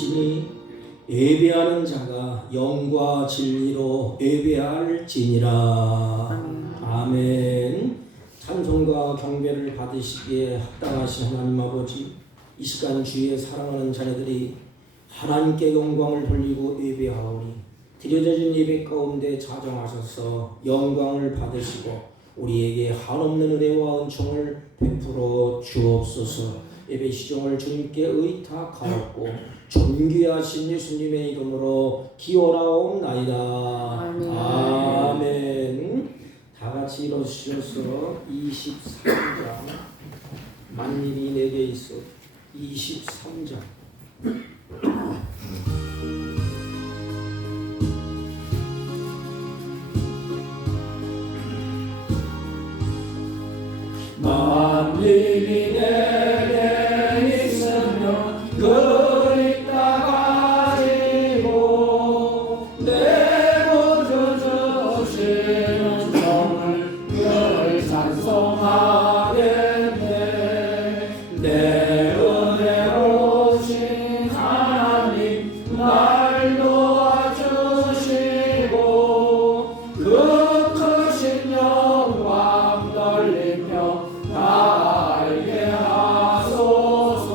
이르시니 예배하는 자가 영과 진리로 예배할지니라. 아멘. 찬송과 경배를 받으시기에 합당하신 하나님 아버지, 이 시간 주의 사랑하는 자녀들이 하나님께 영광을 돌리고 예배하오니 드려진 예배 가운데 자정하셔서 영광을 받으시고 우리에게 한없는 은혜와 은총을 베풀어 주옵소서. 예배 시종을 주님께 의탁하옵고 존귀하신 예수님의 이름으로 기원하옵나이다. 아멘. 아멘. 다 같이 일어서셔서 23장 만일이 내게 있어 23장 만일이 내게 있으면 그리 따가지고 내 구주 주시는 정을 늘 찬송하겠네. 내 은혜로우신 하나님 날 도와주시고 그 크신 영광 돌리며 알게 하소서.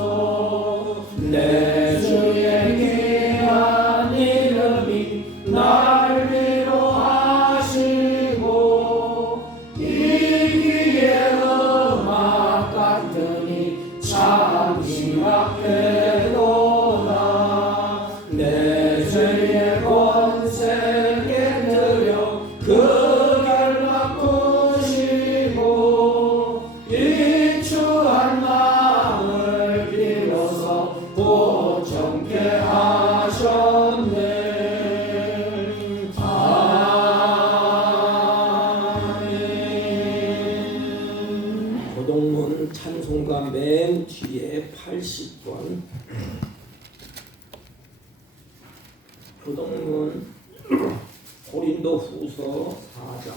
내 주의 귀한 이름이 날 위로하시고 이 귀의 음악 같으니 참 희락되도다. 내 죄의 권세 깨뜨려 그 결막 푸시고 이추한 마음을 빌어서 보정케 하셨네. 아멘. 고동문 찬송가 맨 뒤에 80권 고동문 고린도 후서 4장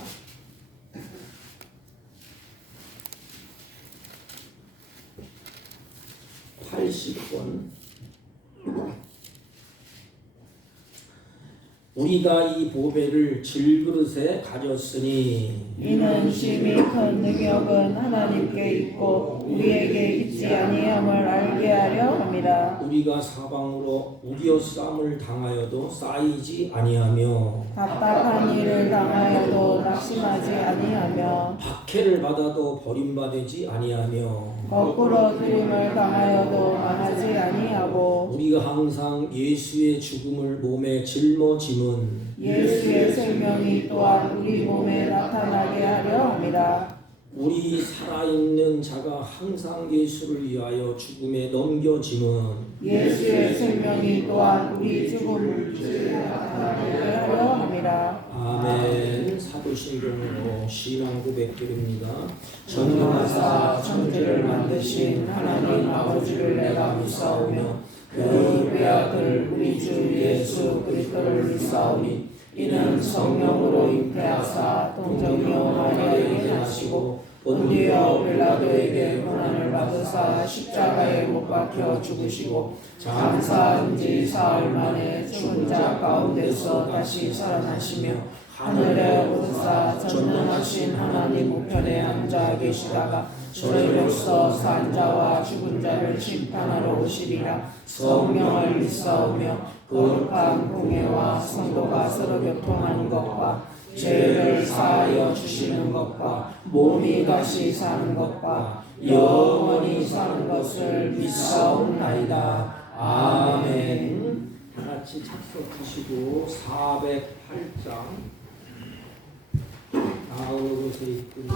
80권 우리가 이 보배를 질그릇에 가졌으니 이는 심히 큰 능력은 하나님께 있고 우리에게 있지 아니함을 알게 하려 함이라. 우리가 사방으로 우겨싸움을 당하여도 쌓이지 아니하며 답답한 일을 당하여도 낙심하지 아니하며 박해를 받아도 버림받지 아니하며 거꾸로 들림을 당하여도 망하지 아니하고 우리가 항상 예수의 죽음을 몸에 짊어짐은 예수의 생명이 또한 우리 몸에 나타나게 하려 함이라. 우리 살아있는 자가 항상 예수를 위하여 죽음에 넘겨짐은 예수의 생명이 또한 우리 죽음을 나타나게 하려 함이라. 아멘. 사도신경으로 신앙 고백드립니다. 전능하사 천지를 만드신 하나님 아버지를 내가 믿사오며 그 외아들 우리 주 예수 그리스도를 믿사오니 이는 성령으로 잉태하사 동정녀 마리아에게 나시고 본디오 빌라도에게 고난을 받으사 십자가에 못 박혀 죽으시고 장사한 지 사흘 만에 죽은 자 가운데서 다시 살아나시며 하늘에 오르사 전능하신 하나님 우편에 앉아 계시다가 저희로서 산 자와 죽은 자를 심판하러 오시리라. 성령을 믿사오며 거룩한 공예와 성도가 서로 교통하는 것과 죄를 사하여 주시는 것과 몸이 다시 사는 것과 영원히 사는 것을 믿사옵나이다. 아멘. 같이 착석하시고 408장 다음으로 세입군지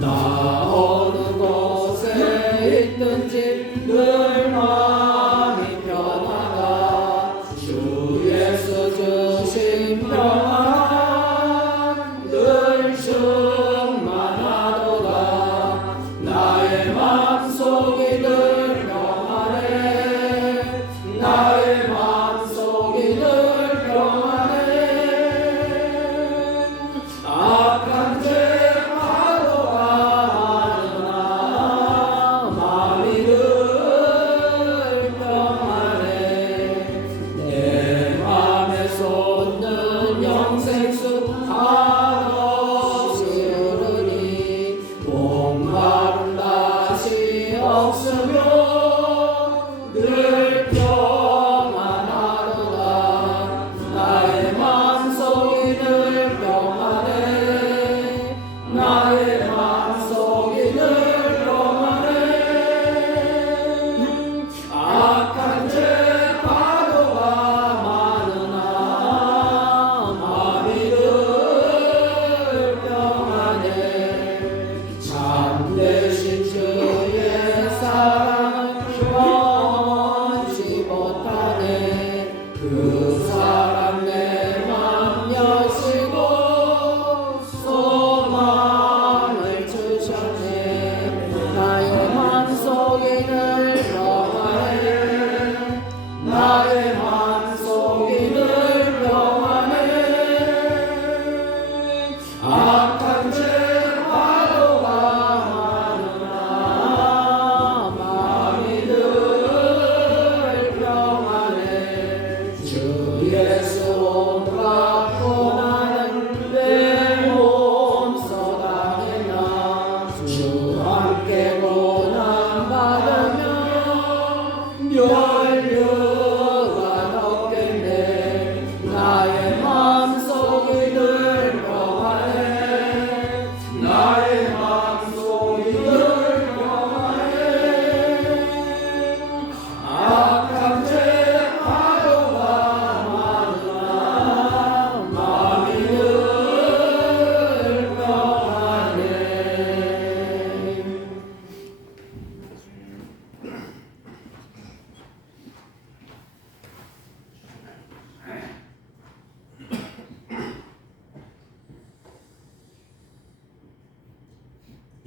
나 어느 곳에 있든지 늘 마음이 편하다. 주 예수 주신 평안 늘 충만하도다. 나의 마음속이 늘 평안해. 나의 마음속이 늘 평안해. 악한 죄 파도가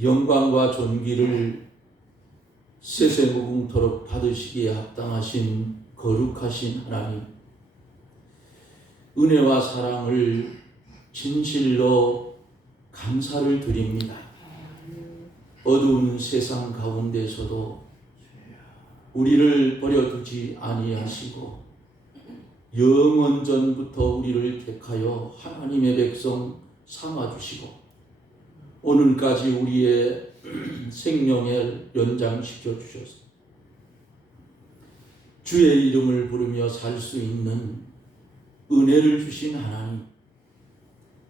영광과 존귀를 세세무궁토록 받으시기에 합당하신 거룩하신 하나님, 은혜와 사랑을 진실로 감사를 드립니다. 어두운 세상 가운데서도 우리를 버려두지 아니하시고 영원전부터 우리를 택하여 하나님의 백성 삼아주시고 오늘까지 우리의 생명을 연장시켜 주셔서 주의 이름을 부르며 살 수 있는 은혜를 주신 하나님,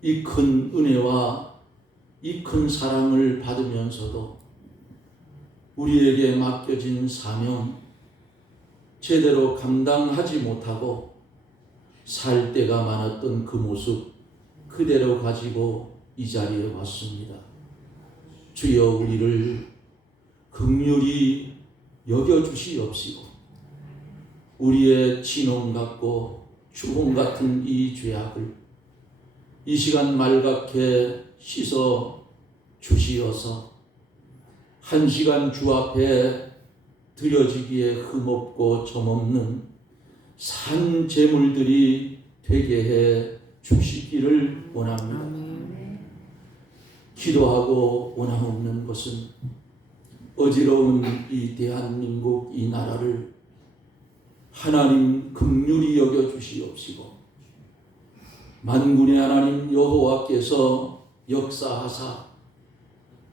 이 큰 은혜와 이 큰 사랑을 받으면서도 우리에게 맡겨진 사명 제대로 감당하지 못하고 살 때가 많았던 그 모습 그대로 가지고 이 자리에 왔습니다. 주여 우리를 긍휼히 여겨주시옵시고 우리의 진홍 같고 주홍 같은 이 죄악을 이 시간 말갛게 씻어 주시어서 한 시간 주 앞에 드려지기에 흠없고 점없는 산 제물들이 되게 해 주시기를 원합니다. 기도하고 원하옵는 것은 어지러운 이 대한민국 이 나라를 하나님 긍휼히 여겨 주시옵시고 만군의 하나님 여호와께서 역사하사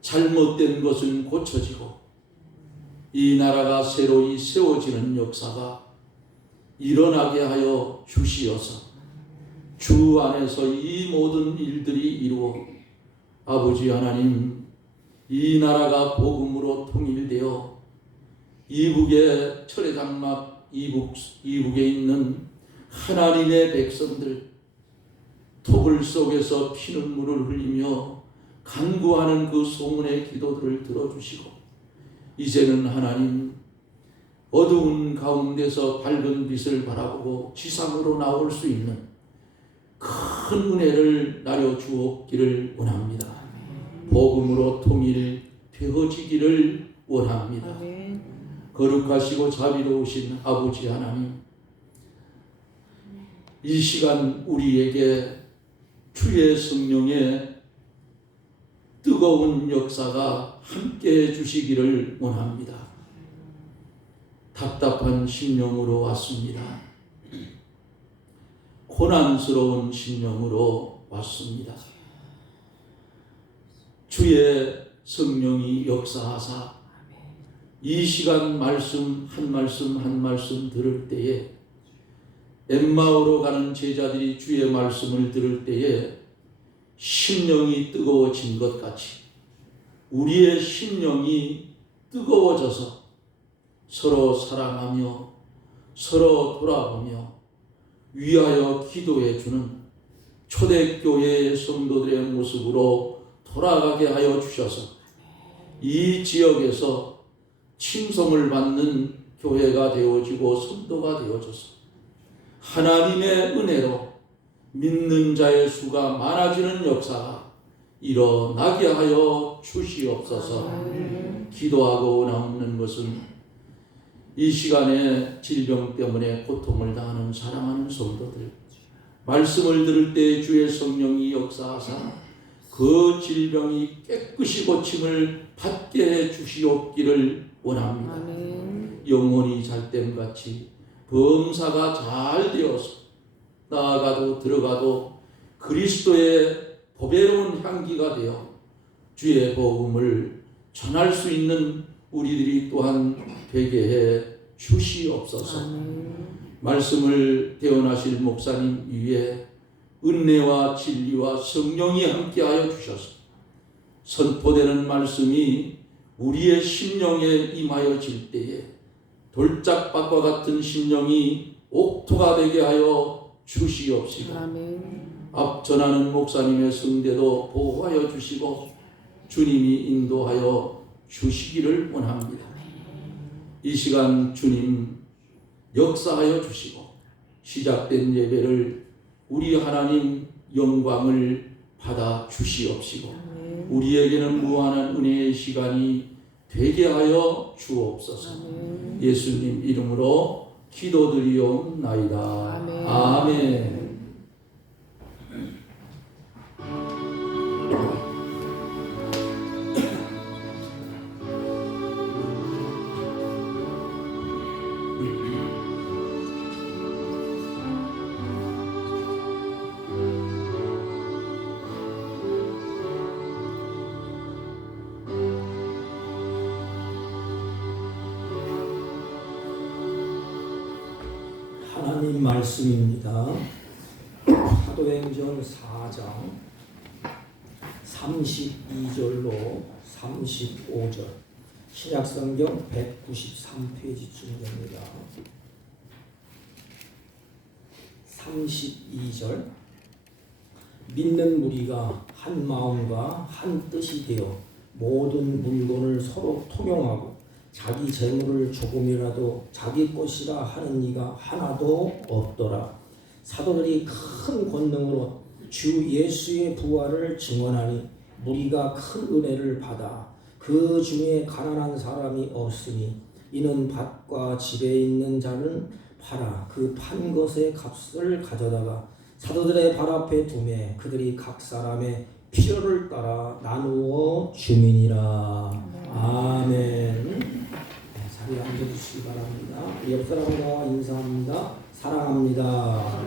잘못된 것은 고쳐지고 이 나라가 새로이 세워지는 역사가 일어나게 하여 주시어서 주 안에서 이 모든 일들이 이루어 아버지 하나님 이 나라가 복음으로 통일되어 이북의 철회장막 이북에 있는 하나님의 백성들 토굴 속에서 피눈물을 흘리며 간구하는 그 소문의 기도들을 들어주시고 이제는 하나님 어두운 가운데서 밝은 빛을 바라보고 지상으로 나올 수 있는 큰 은혜를 나려 주옵기를 원합니다. 복음으로 통일되어지기를 원합니다. 거룩하시고 자비로우신 아버지 하나님, 이 시간 우리에게 주의 성령의 뜨거운 역사가 함께해 주시기를 원합니다. 답답한 심령으로 왔습니다. 고난스러운 심령으로 왔습니다. 주의 성령이 역사하사 이 시간 말씀 한 말씀 들을 때에 엠마오로 가는 제자들이 주의 말씀을 들을 때에 심령이 뜨거워진 것 같이 우리의 심령이 뜨거워져서 서로 사랑하며 서로 돌아보며 위하여 기도해 주는 초대교회의 성도들의 모습으로 돌아가게 하여 주셔서 이 지역에서 칭송을 받는 교회가 되어지고 성도가 되어져서 하나님의 은혜로 믿는 자의 수가 많아지는 역사가 일어나게 하여 주시옵소서. 기도하고 원하옵는 것은 이 시간에 질병 때문에 고통을 당하는 사랑하는 성도들 말씀을 들을 때 주의 성령이 역사하사 그 질병이 깨끗이 고침을 받게 해 주시옵기를 원합니다. 영혼이 잘됨같이 범사가 잘 되어서 나아가도 들어가도 그리스도의 보배로운 향기가 되어 주의 복음을 전할 수 있는 우리들이 또한 되게 해 주시옵소서. 말씀을 대언하실 목사님 위에 은혜와 진리와 성령이 함께하여 주셔서 선포되는 말씀이 우리의 심령에 임하여질 때에 돌짝밭과 같은 심령이 옥토가 되게 하여 주시옵시고 앞 전하는 목사님의 성대도 보호하여 주시고 주님이 인도하여 주시기를 원합니다. 이 시간 주님 역사하여 주시고 시작된 예배를 우리 하나님 영광을 받아 주시옵시고 우리에게는 무한한 은혜의 시간이 되게 하여 주옵소서. 예수님 이름으로 기도드리옵나이다. 아멘. 아멘. 하나님 말씀입니다. 사도행전 4장 32절로 35절, 신약성경 193페이지쯤 됩니다. 32절, 믿는 무리가 한 마음과 한 뜻이 되어 모든 물건을 서로 통용하고 자기 재물을 조금이라도 자기 것이라 하는 이가 하나도 없더라. 사도들이 큰 권능으로 주 예수의 부활을 증언하니 무리가 큰 은혜를 받아 그 중에 가난한 사람이 없으니 이는 밭과 집에 있는 자는 팔아 그 판 것의 값을 가져다가 사도들의 발 앞에 두매 그들이 각 사람의 필요를 따라 나누어 주민이라. 아멘. 자리에 앉아주시기 바랍니다. 옆 사람과 인사합니다. 사랑합니다.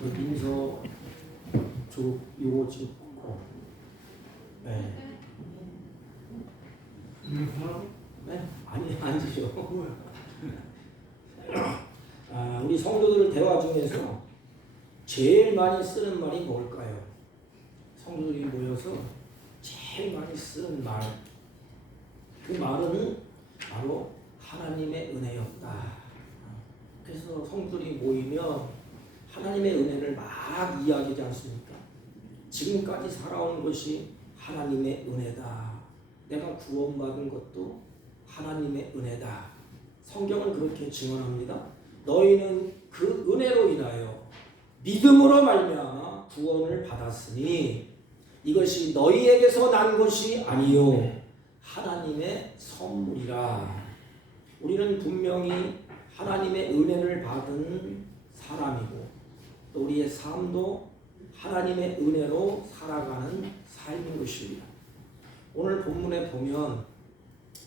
민서 요거 찍고, 네. 네? 아니 앉으셔. 우리 성도들 대화 중에서 제일 많이 쓰는 말이 뭘까요? 성도들이 모여서 제일 많이 쓰는 말, 그 말은 바로 하나님의 은혜였다. 그래서 성도들이 모이면 하나님의 은혜를 막 이야기하지 않습니까? 지금까지 살아온 것이 하나님의 은혜다. 내가 구원받은 것도 하나님의 은혜다. 성경은 그렇게 증언합니다. 너희는 그 은혜로 인하여 믿음으로 말미암아 구원을 받았으니 이것이 너희에게서 난 것이 아니요 하나님의 선물이라. 우리는 분명히 하나님의 은혜를 받은 사람이고 또 우리의 삶도 하나님의 은혜로 살아가는 삶인 것입니다. 오늘 본문에 보면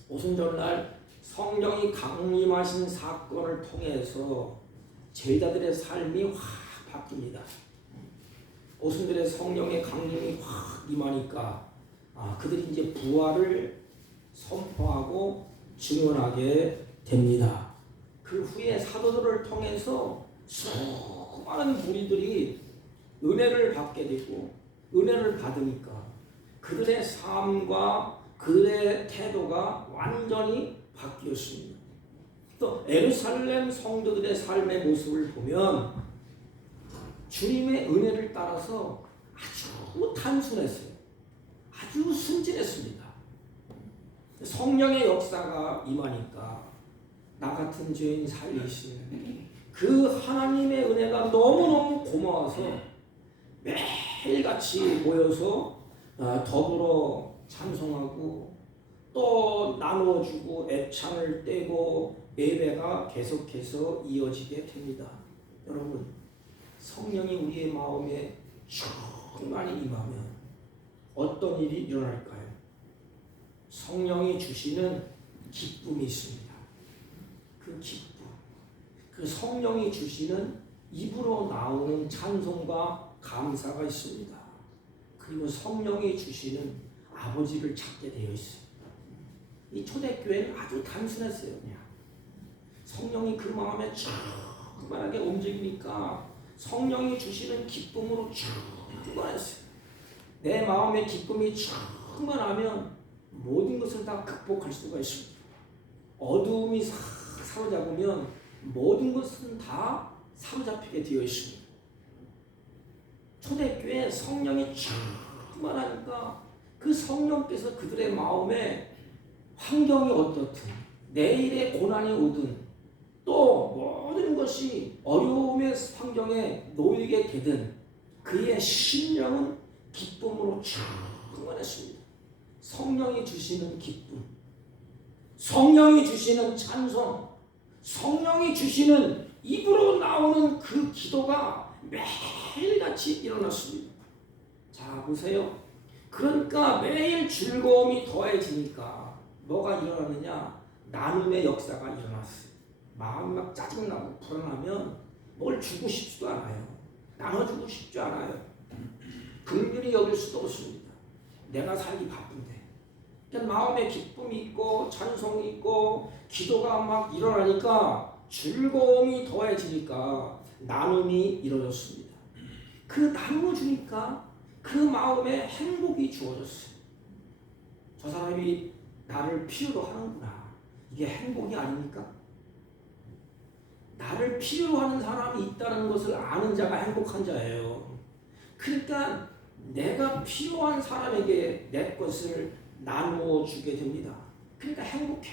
오순절날 성령이 강림하신 사건을 통해서 제자들의 삶이 확 바뀝니다. 오순절에 성령의 강림이 확 임하니까 그들이 이제 부활을 선포하고 증언하게 됩니다. 그 후에 사도들을 통해서 수많은 무리들이 은혜를 받게 되고 은혜를 받으니까 그들의 삶과 그들의 태도가 완전히 바뀌었습니다. 또 예루살렘 성도들의 삶의 모습을 보면 주님의 은혜를 따라서 아주 단순했어요. 아주 순진했습니다. 성령의 역사가 임하니까 나 같은 죄인 살리시는 그 하나님의 은혜가 너무너무 고마워서 매일같이 모여서 더불어 찬송하고 또 나누어주고 애창을 떼고 예배가 계속해서 이어지게 됩니다. 여러분, 성령이 우리의 마음에 충만히 임하면 어떤 일이 일어날까요? 성령이 주시는 기쁨이 있습니다. 그 기쁨, 그 성령이 주시는 입으로 나오는 찬송과 감사가 있습니다. 그리고 성령이 주시는 아버지를 찾게 되어 있습니다. 이 초대교회는 아주 단순했어요. 그냥 성령이 그 마음에 충만하게 움직이니까 성령이 주시는 기쁨으로 충만했어요. 내 마음의 기쁨이 충만하면 모든 것을 다 극복할 수가 있습니다. 어두움이 사로잡으면 모든 것은 다 사로잡히게 되어 있습니다. 초대교회 성령이 충만하니까 그 성령께서 그들의 마음에 환경이 어떻든 내일의 고난이 오든 또 모든 것이 어려움의 환경에 놓이게 되든 그의 심령은 기쁨으로 충만했습니다. 성령이 주시는 기쁨, 성령이 주시는 찬송, 성령이 주시는 입으로 나오는 그 기도가 매일같이 일어났습니다. 자, 보세요. 그러니까 매일 즐거움이 더해지니까 뭐가 일어나느냐? 나눔의 역사가 일어났어요. 마음이 막 짜증나고 불안하면 뭘 주고 싶지도 않아요. 나눠주고 싶지 않아요. 긍휼히 여길 수도 없습니다. 내가 살기 바쁜데. 그냥 마음에 기쁨이 있고 찬송이 있고 기도가 막 일어나니까 즐거움이 더해지니까 나눔이 이루어졌습니다. 그 나눔을 주니까 그 마음에 행복이 주어졌어요. 저 사람이 나를 필요로 하는구나. 이게 행복이 아닙니까? 나를 필요로 하는 사람이 있다는 것을 아는 자가 행복한 자예요. 그러니까 내가 필요한 사람에게 내 것을 나누어 주게 됩니다. 그러니까 행복해.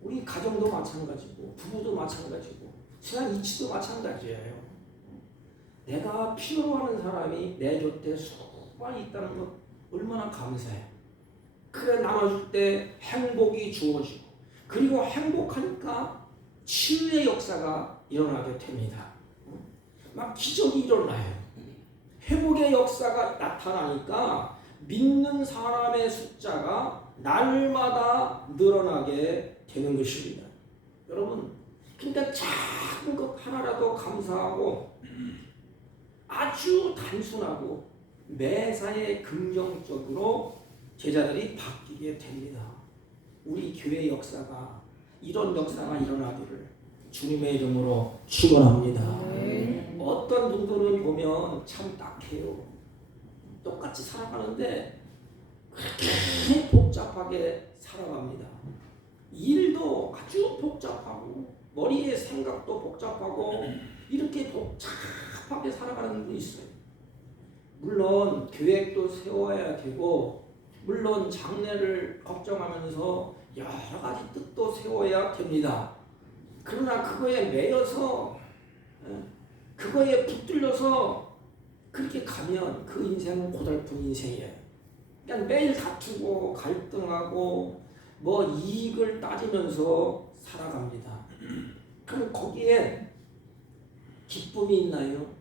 우리 가정도 마찬가지고 부부도 마찬가지고 신앙 이치도 마찬가지예요. 내가 필요로 하는 사람이 내 곁에 수많이 있다는 것 얼마나 감사해. 그래 나눠줄 때 행복이 주어지고 그리고 행복하니까 치유의 역사가 일어나게 됩니다. 막 기적이 일어나요. 회복의 역사가 나타나니까 믿는 사람의 숫자가 날마다 늘어나게 되는 것입니다. 여러분, 그러니까 작은 것 하나라도 감사하고 아주 단순하고 매사에 긍정적으로 제자들이 바뀌게 됩니다. 우리 교회 역사가 이런 역사가 일어나기를 주님의 이름으로 축원합니다. 어떤 분들은 보면 참 딱해요. 똑같이 살아가는데 그렇게 복잡하게 살아갑니다. 일도 아주 복잡하고 머리의 생각도 복잡하고 이렇게 복잡하게 살아가는 분이 있어요. 물론 계획도 세워야 되고 물론 장래를 걱정하면서 여러 가지 뜻도 세워야 됩니다. 그러나 그거에 매여서 그거에 붙들려서 그렇게 가면 그 인생은 고달픈 인생이에요. 그냥 매일 다투고 갈등하고 뭐 이익을 따지면서 살아갑니다. 그럼 거기에 기쁨이 있나요?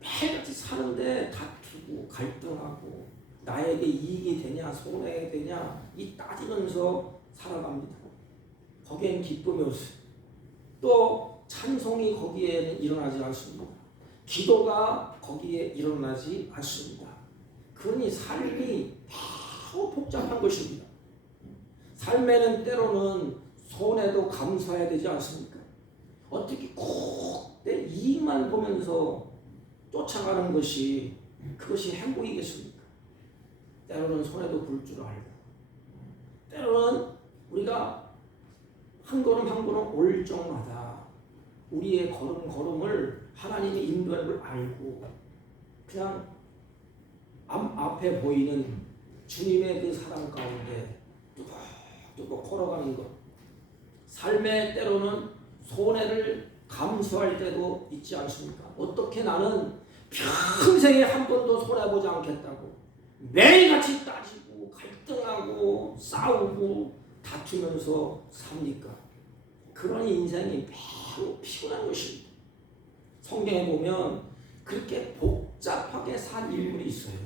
매일같이 사는데 다투고 갈등하고 나에게 이익이 되냐 손해가 되냐 이 따지면서 살아갑니다. 거기엔 기쁨이 없어요. 또 찬송이 거기에는 일어나지 않습니다. 기도가 거기에 일어나지 않습니다. 그러니 삶이 매우 복잡한 것입니다. 삶에는 때로는 손해도 감수해야 되지 않습니까? 어떻게 꼭 내 이익만 보면서 쫓아가는 것이 그것이 행복이겠습니까? 때로는 손해도 볼 줄 알고 때로는 우리가 한 걸음 한 걸음 올 적마다 우리의 걸음을 하나님이 인도하는 걸 알고 그냥 앞에 보이는 주님의 그 사랑 가운데 뚜벅뚜벅 걸어가는 것. 삶의 때로는 손해를 감수할 때도 있지 않습니까? 어떻게 나는 평생에 한 번도 손해보지 않겠다고 매일같이 따지고 갈등하고 싸우고 다투면서 삽니까? 그런 인생이 매우 피곤한 것입니다. 성경에 보면 그렇게 복잡하게 산 인물이 있어요.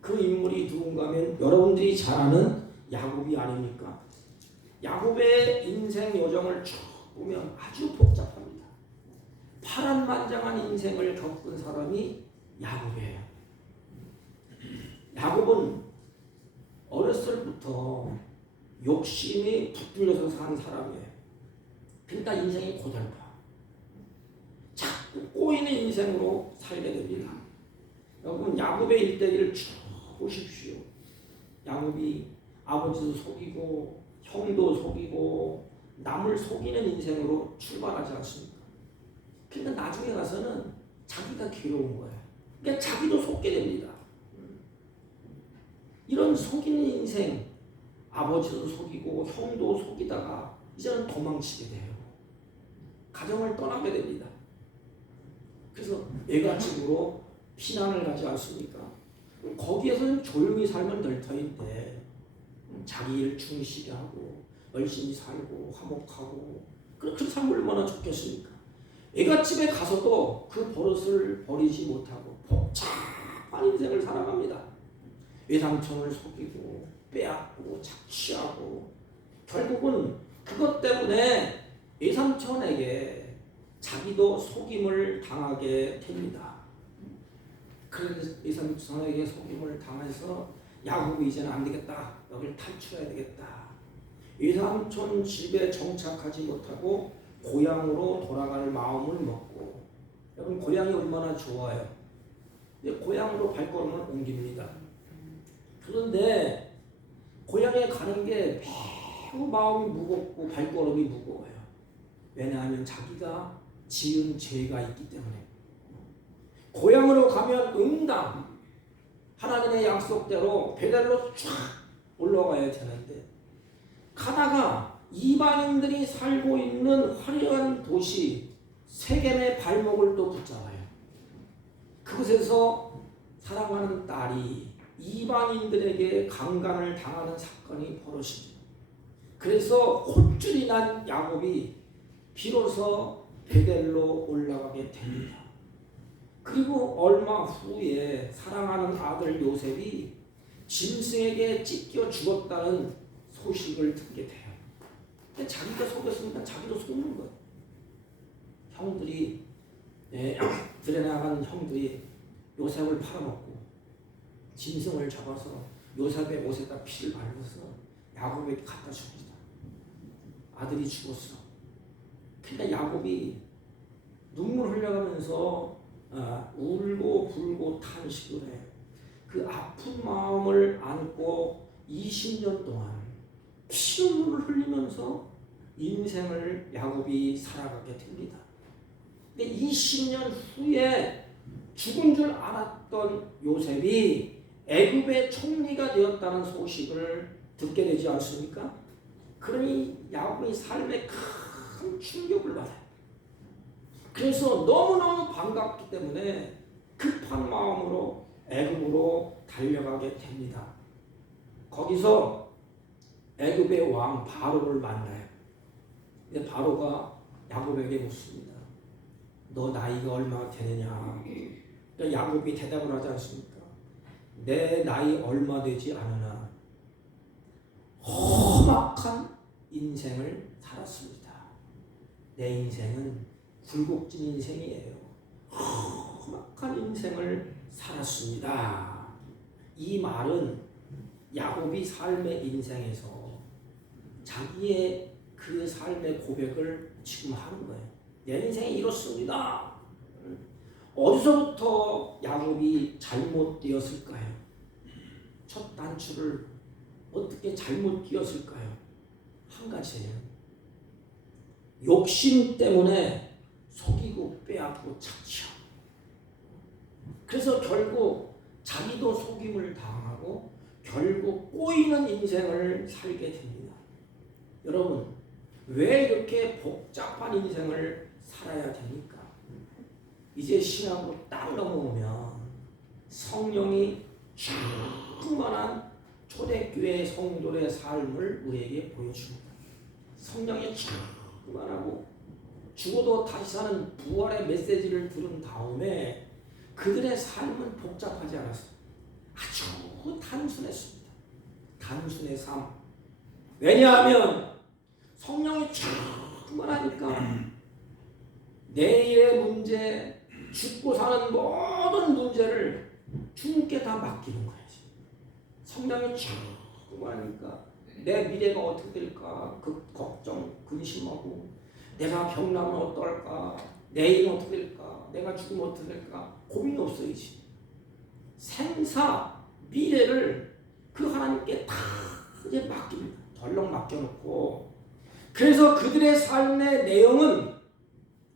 그 인물이 누군가 하면 여러분들이 잘 아는 야곱이 아닙니까? 야곱의 인생 여정을 쭉 보면 아주 복잡합니다. 파란만장한 인생을 겪은 사람이 야곱이에요. 야곱은 어렸을 때부터 욕심이 붙들려서 산 사람이에요. 그러니까 인생이 고달파. 자꾸 꼬이는 인생으로 살게 됩니다. 여러분 야곱의 일대기를 쭉 보십시오. 야곱이 아버지도 속이고 형도 속이고 남을 속이는 인생으로 출발하지 않습니까? 그러니까 나중에 가서는 자기가 괴로운 거예요. 그러니까 자기도 속게 됩니다. 이런 속이는 인생, 아버지도 속이고 형도 속이다가 이제는 도망치게 돼요. 가정을 떠나게 됩니다. 그래서 외갓집으로 피난을 가지 않습니까? 거기에서는 조용히 살면 될 터인데 자기 일 충실히 하고 열심히 살고 화목하고 그렇게 살면 얼마나 좋겠습니까? 외갓집에 가서도 그 버릇을 버리지 못하고 복잡한 인생을 살아갑니다. 외삼촌을 속이고 빼앗고 착취하고 결국은 그것 때문에 외삼촌에게 자기도 속임을 당하게 됩니다. 그래서 외삼촌에게 속임을 당해서 야곱이 이제는 안 되겠다. 여기를 탈출해야 되겠다. 외삼촌 집에 정착하지 못하고 고향으로 돌아갈 마음을 먹고, 여러분 고향이 얼마나 좋아요. 고향으로 발걸음을 옮깁니다. 그런데 고향에 가는 게 매우 마음이 무겁고 발걸음이 무거워요. 왜냐하면 자기가 지은 죄가 있기 때문에. 고향으로 가면 응당 하나님의 약속대로 베델로 쫙 올라가야 되는데, 가다가 이방인들이 살고 있는 화려한 도시 세겜의 발목을 또 붙잡아요. 그곳에서 사랑하는 딸이 이방인들에게 강간을 당하는 사건이 벌어집니다. 그래서 혼쭐이 난 야곱이 비로소 베델로 올라가게 됩니다. 그리고 얼마 후에 사랑하는 아들 요셉이 짐승에게 찢겨 죽었다는 소식을 듣게 돼요. 근데 자기가 속였으니까 자기도 속는 거예요. 형들이, 들에 나간 형들이 요셉을 팔아먹고 짐승을 잡아서 요셉의 옷에다 피를 발라서 야곱에게 갖다 줍니다. 아들이 죽었어. 근데 야곱이 눈물 흘려가면서 울고 불고 탄식을 해요. 그 아픈 마음을 안고 20년 동안 피눈물을 흘리면서 인생을 야곱이 살아가게 됩니다. 근데 20년 후에 죽은 줄 알았던 요셉이 애굽의 총리가 되었다는 소식을 듣게 되지 않습니까? 그러니 야곱의 삶에 큰 충격을 받아요. 그래서 너무너무 반갑기 때문에 급한 마음으로 애굽으로 달려가게 됩니다. 거기서 애굽의 왕 바로를 만나요. 근데 바로가 야곱에게 묻습니다. 너 나이가 얼마나 되느냐? 그러니까 야곱이 대답을 하지 않습니까? 내 나이 얼마 되지 않으나 험악한 인생을 살았습니다. 내 인생은 굴곡진 인생이에요. 험악한 인생을 살았습니다. 이 말은 야곱이 삶의 인생에서 자기의 그 삶의 고백을 지금 하는 거예요. 내 인생이 이렇습니다. 어디서부터 야곱이 잘못되었을까요? 첫 단추를 어떻게 잘못 끼었을까요? 한 가지예요. 욕심 때문에 속이고 빼앗고 착취하고, 그래서 결국 자기도 속임을 당하고 결국 꼬이는 인생을 살게 됩니다. 여러분, 왜 이렇게 복잡한 인생을 살아야 됩니까? 이제 신학으로 딱 넘어오면 성령이 충만한 초대교회 성도의 삶을 우리에게 보여줍니다. 성령이 충만하고 죽어도 다시 사는 부활의 메시지를 들은 다음에 그들의 삶은 복잡하지 않았어요. 아주 단순했습니다. 단순의 삶. 왜냐하면 성령이 충만하니까 내일의 문제, 죽고 사는 모든 문제를 주님께 다 맡기는 거예요. 성령이 충만하니까 내 미래가 어떻게 될까 그 걱정, 근심하고, 내가 병나면 어떨까, 내일은 어떻게 될까, 내가 죽으면 어떻게 될까 고민이 없어요. 생사, 미래를 그 하나님께 다 이제 맡깁니다. 덜렁 맡겨놓고, 그래서 그들의 삶의 내용은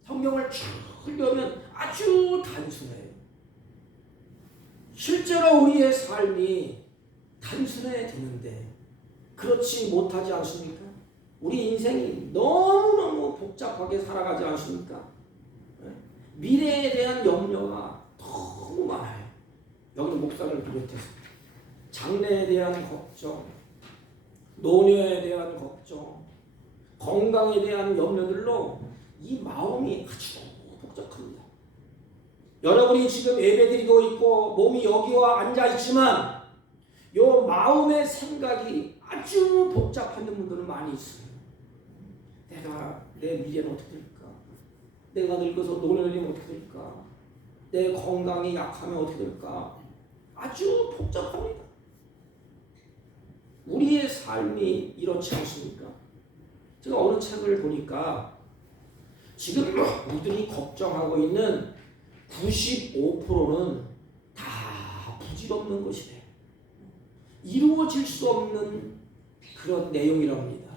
성경을 쭉 읽으면 아주 단순해요. 실제로 우리의 삶이 단순해야 되는데 그렇지 못하지 않습니까? 우리 인생이 너무너무 복잡하게 살아가지 않습니까? 미래에 대한 염려가 너무 많아요. 여기는 목사를 비롯해서 장래에 대한 걱정, 노년에 대한 걱정, 건강에 대한 염려들로 이 마음이 아주 복잡합니다. 여러분이 지금 예배드리고 있고 몸이 여기와 앉아 있지만 요 마음의 생각이 아주 복잡한 분들은 많이 있어요. 내가 내 미래는 어떻게 될까? 내가 늙어서 노년이 어떻게 될까? 내 건강이 약하면 어떻게 될까? 아주 복잡합니다. 우리의 삶이 이렇지 않습니까? 제가 어느 책을 보니까 지금 우리들이 걱정하고 있는 95%는 다 부질없는 것이래. 이루어질 수 없는 그런 내용이랍니다.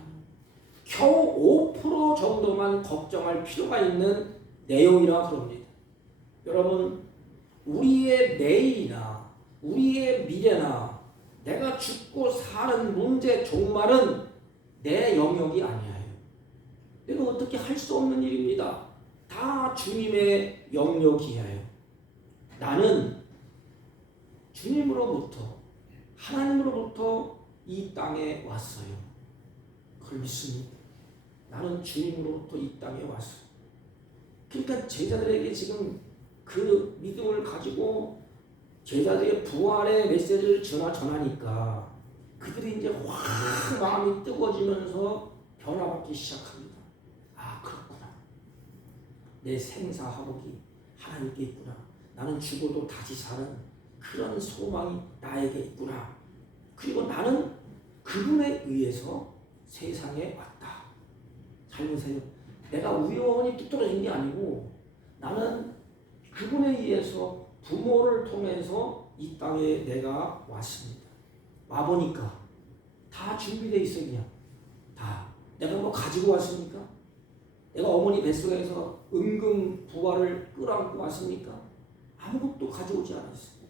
겨우 5% 정도만 걱정할 필요가 있는 내용이라 그럽니다. 여러분, 우리의 내일이나 우리의 미래나 내가 죽고 사는 문제 종말은 내 영역이 아니에요. 내가 어떻게 할 수 없는 일입니다. 다 주님의 영역이에요. 나는 주님으로부터 하나님으로부터 이 땅에 왔어요. 그걸 믿습니다. 나는 주님으로부터 이 땅에 왔어요. 그러니까 제자들에게 지금 그 믿음을 가지고 제자들의 부활의 메시지를 전하니까 그들이 이제 확 마음이 뜨거워지면서 변화받기 시작합니다. 아, 그렇구나. 내 생사화복이 하나님께 있구나. 나는 죽어도 다시 사는 그런 소망이 나에게 있구나. 그리고 나는 그분에 의해서 세상에 왔다. 잘 보세요. 내가 우연히 뚝 떨어진 게 아니고 나는 그분에 의해서 부모를 통해서 이 땅에 내가 왔습니다. 와보니까 다 준비되어 있어요. 그냥 다. 내가 뭐 가지고 왔습니까? 내가 어머니 뱃속에서 은금 부활을 끌어안고 왔습니까? 아무것도 가져오지 않았어요.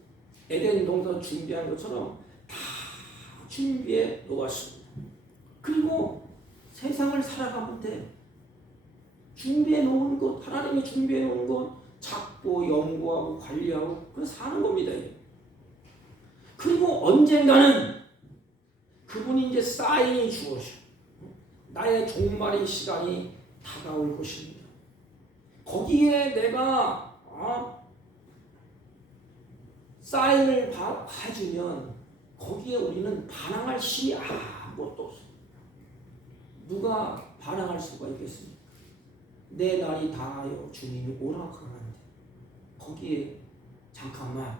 에덴 동산 준비한 것처럼 다 준비해 놓았습니다. 그리고 세상을 살아가면 돼. 준비해 놓은 것, 하나님이 준비해 놓은 것 찾고 연구하고 관리하고 그 사는 겁니다. 그리고 언젠가는 그분이 이제 사인이 주어져. 나의 종말의 시간이 다가올 것입니다. 거기에 내가 사인을 해주면 거기에 우리는 반항할 힘이 아무것도 없어. 누가 반항할 수가 있겠습니까? 내 날이 다하여 주님이 오라 그러는데 거기에 잠깐만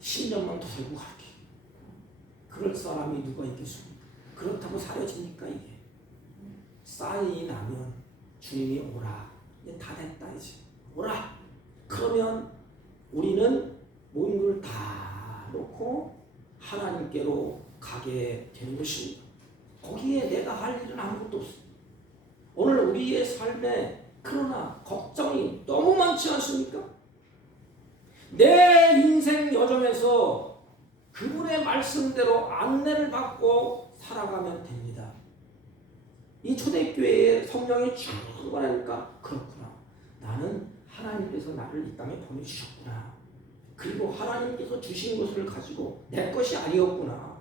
10년만 더 살고 갈게. 그럴 사람이 누가 있겠습니까? 그렇다고 사려집니까 이게? 사인이 나면 주님이 오라. 이제 다 됐다 이제. 오라. 그러면 우리는 모든 걸 다 놓고 하나님께로 가게 되는 것입니다. 거기에 내가 할 일은 아무것도 없습니다. 오늘 우리의 삶에 그러나 걱정이 너무 많지 않습니까? 내 인생 여정에서 그분의 말씀대로 안내를 받고 살아가면 됩니다. 이 초대교회에 성령이 충만하니까 그렇구나. 나는 하나님께서 나를 이 땅에 보내주셨구나. 그리고 하나님께서 주신 것을 가지고 내 것이 아니었구나.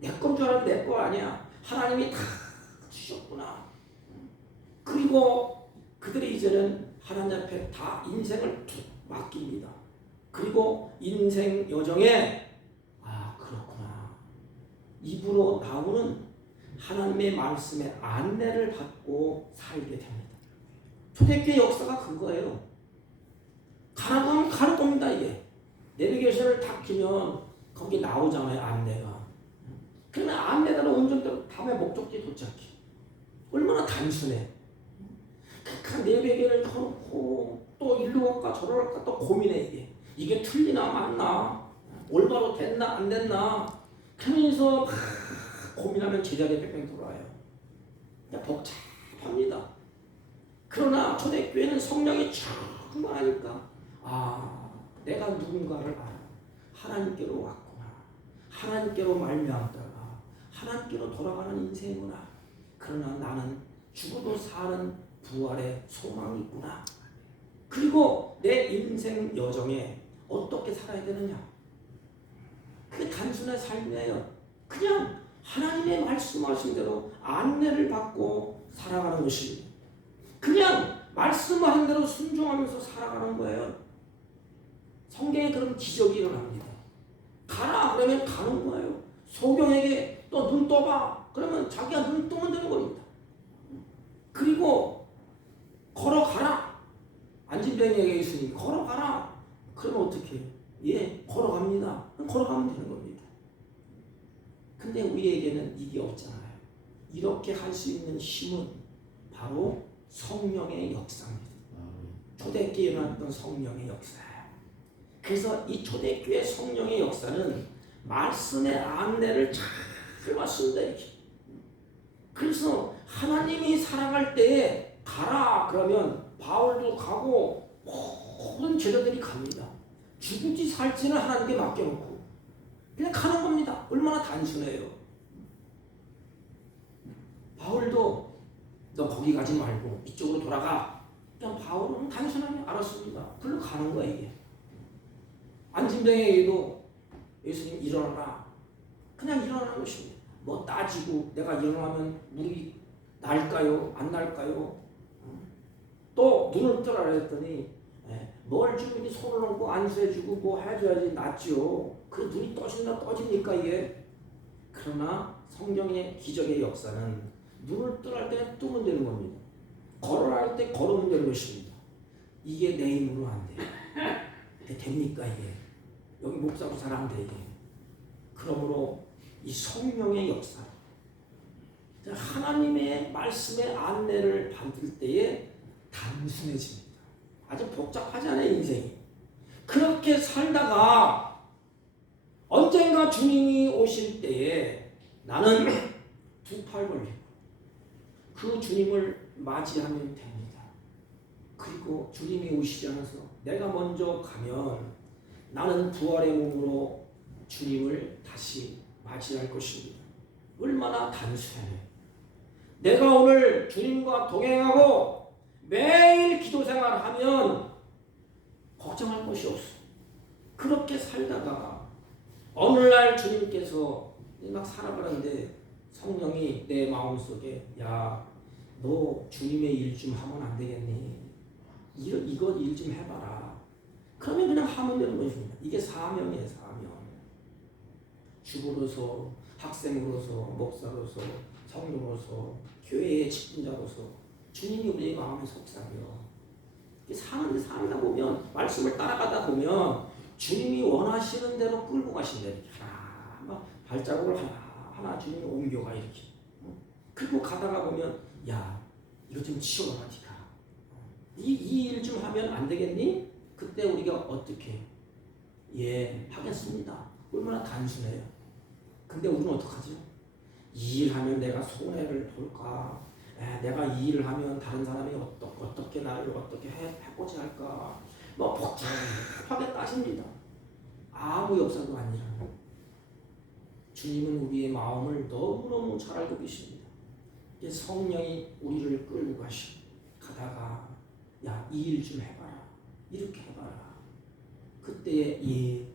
내 건 줄 알았는데 내 거 아니야. 하나님이 다 주셨구나. 그리고 그들이 이제는 하나님 앞에 다 인생을 맡깁니다. 그리고 인생 여정에 그렇구나. 입으로 나오는 하나님의 말씀의 안내를 받고 살게 됩니다. 초대교회 역사가 그거예요. 가라고 하면 가는 겁니다. 이게 내비게이션을 딱 키면 거기 나오잖아요. 안내가. 그러면 안내대로 운전대로 다음에 목적지에 도착해. 얼마나 단순해. 그 내비게이션을 켜놓고 또 일로 갈까 저로 갈까 또 고민해. 이게 틀리나 맞나, 올바로 됐나 안 됐나. 그러면서 고민하면 제자리에 뺑뺑 돌아요. 복잡합니다. 그러나 초대교회는 성령이 충만하니까 내가 누군가를 알아. 하나님께로 왔구나. 하나님께로 말미암다가 하나님께로 돌아가는 인생이구나. 그러나 나는 죽어도 사는 부활의 소망이 있구나. 그리고 내 인생 여정에 어떻게 살아야 되느냐. 그게 단순한 삶이에요. 그냥 하나님의 말씀하신 대로 안내를 받고 살아가는 것입니다. 그냥 말씀하는 대로 순종하면서 살아가는 거예요. 성경에 그런 기적이 일어납니다. 가라 그러면 가는 거예요. 소경에게 또 눈 떠봐 그러면 자기가 눈 뜨면 되는 겁니다. 그리고 걸어가라. 안진병에게 있으니 걸어가라. 그러면 어떻게 해요? 예, 걸어갑니다. 걸어가면 되는 겁니다. 근데 우리에게는 이게 없잖아요. 이렇게 할 수 있는 힘은 바로 성령의 역사입니다. 초대교회에 일어났던 성령의 역사예요. 그래서 이 초대교회 성령의 역사는 말씀의 안내를 잘 맞습니다. 이렇게. 그래서 하나님이 사랑할 때에 가라 그러면 바울도 가고 모든 제자들이 갑니다. 죽을지 살지는 하나님께 맡겨놓고 그냥 가는 겁니다. 얼마나 단순해요. 바울도 너 거기 가지 말고 이쪽으로 돌아가. 그냥 바울은 단순하게 알았습니다. 글로 가는 거야 이게. 안진병에게도 예수님 일어나라. 그냥 일어나는 것입니다. 뭐 따지고 내가 일어나면 물이 날까요? 안 날까요? 또 눈을 뜨라 했더니 뭘 주니 손을 얹고 안수해주고 뭐 해줘야지 낫죠. 그 눈이 떠집니까 이게? 그러나 성경의 기적의 역사는 눈을 뜨랄 때 뜨면 되는 겁니다. 걸어라 할 때 걸으면 되는 것입니다. 이게 내 힘으로 안 돼요. 이게 됩니까 이게? 여기 목사도 잘 안 돼 이게. 그러므로 이 성령의 역사, 하나님의 말씀의 안내를 받을 때에 단순해집니다. 아주 복잡하지 않아요 인생이. 그렇게 살다가 언젠가 주님이 오실 때에 나는 두 팔 벌리고 그 주님을 맞이하면 됩니다. 그리고 주님이 오시지 않아서 내가 먼저 가면 나는 부활의 몸으로 주님을 다시 맞이할 것입니다. 얼마나 단순해요. 내가 오늘 주님과 동행하고 매일 기도 생활하면 걱정할 것이 없어. 그렇게 살다가 어느 날 주님께서 막 살아가는데 성령이 내 마음속에 야, 너 주님의 일 좀 하면 안 되겠니? 이거 일 좀 해봐라. 그러면 그냥 하면 되는 것입니다. 이게 사명이에요. 사명. 주부로서, 학생으로서, 목사로서, 성도로서, 교회의 직분자로서 주님이 우리의 마음에 속삭여. 살다 보면 말씀을 따라가다 보면 주님이 원하시는 대로 끌고 가신다. 이렇게 하나 발자국을 하나 주님이 옮겨가 이렇게. 그리고 가다가 보면 야 이거 좀 치워라 니가. 이 일 좀 하면 안 되겠니? 그때 우리가 어떻게? 예 하겠습니다. 얼마나 단순해요. 근데 우리는 어떡하죠? 이 일 하면 내가 손해를 볼까? 내가 이 일을 하면 다른 사람이 어떻게 나를 어떻게 해보지 할까? 뭐 복잡하게 따집니다. 아무 역사도 아니라 주님은 우리의 마음을 너무너무 잘 알고 계십니다. 성령이 우리를 끌고 가다가 야, 이 일 좀 해봐라. 이렇게 해봐라. 그때에 예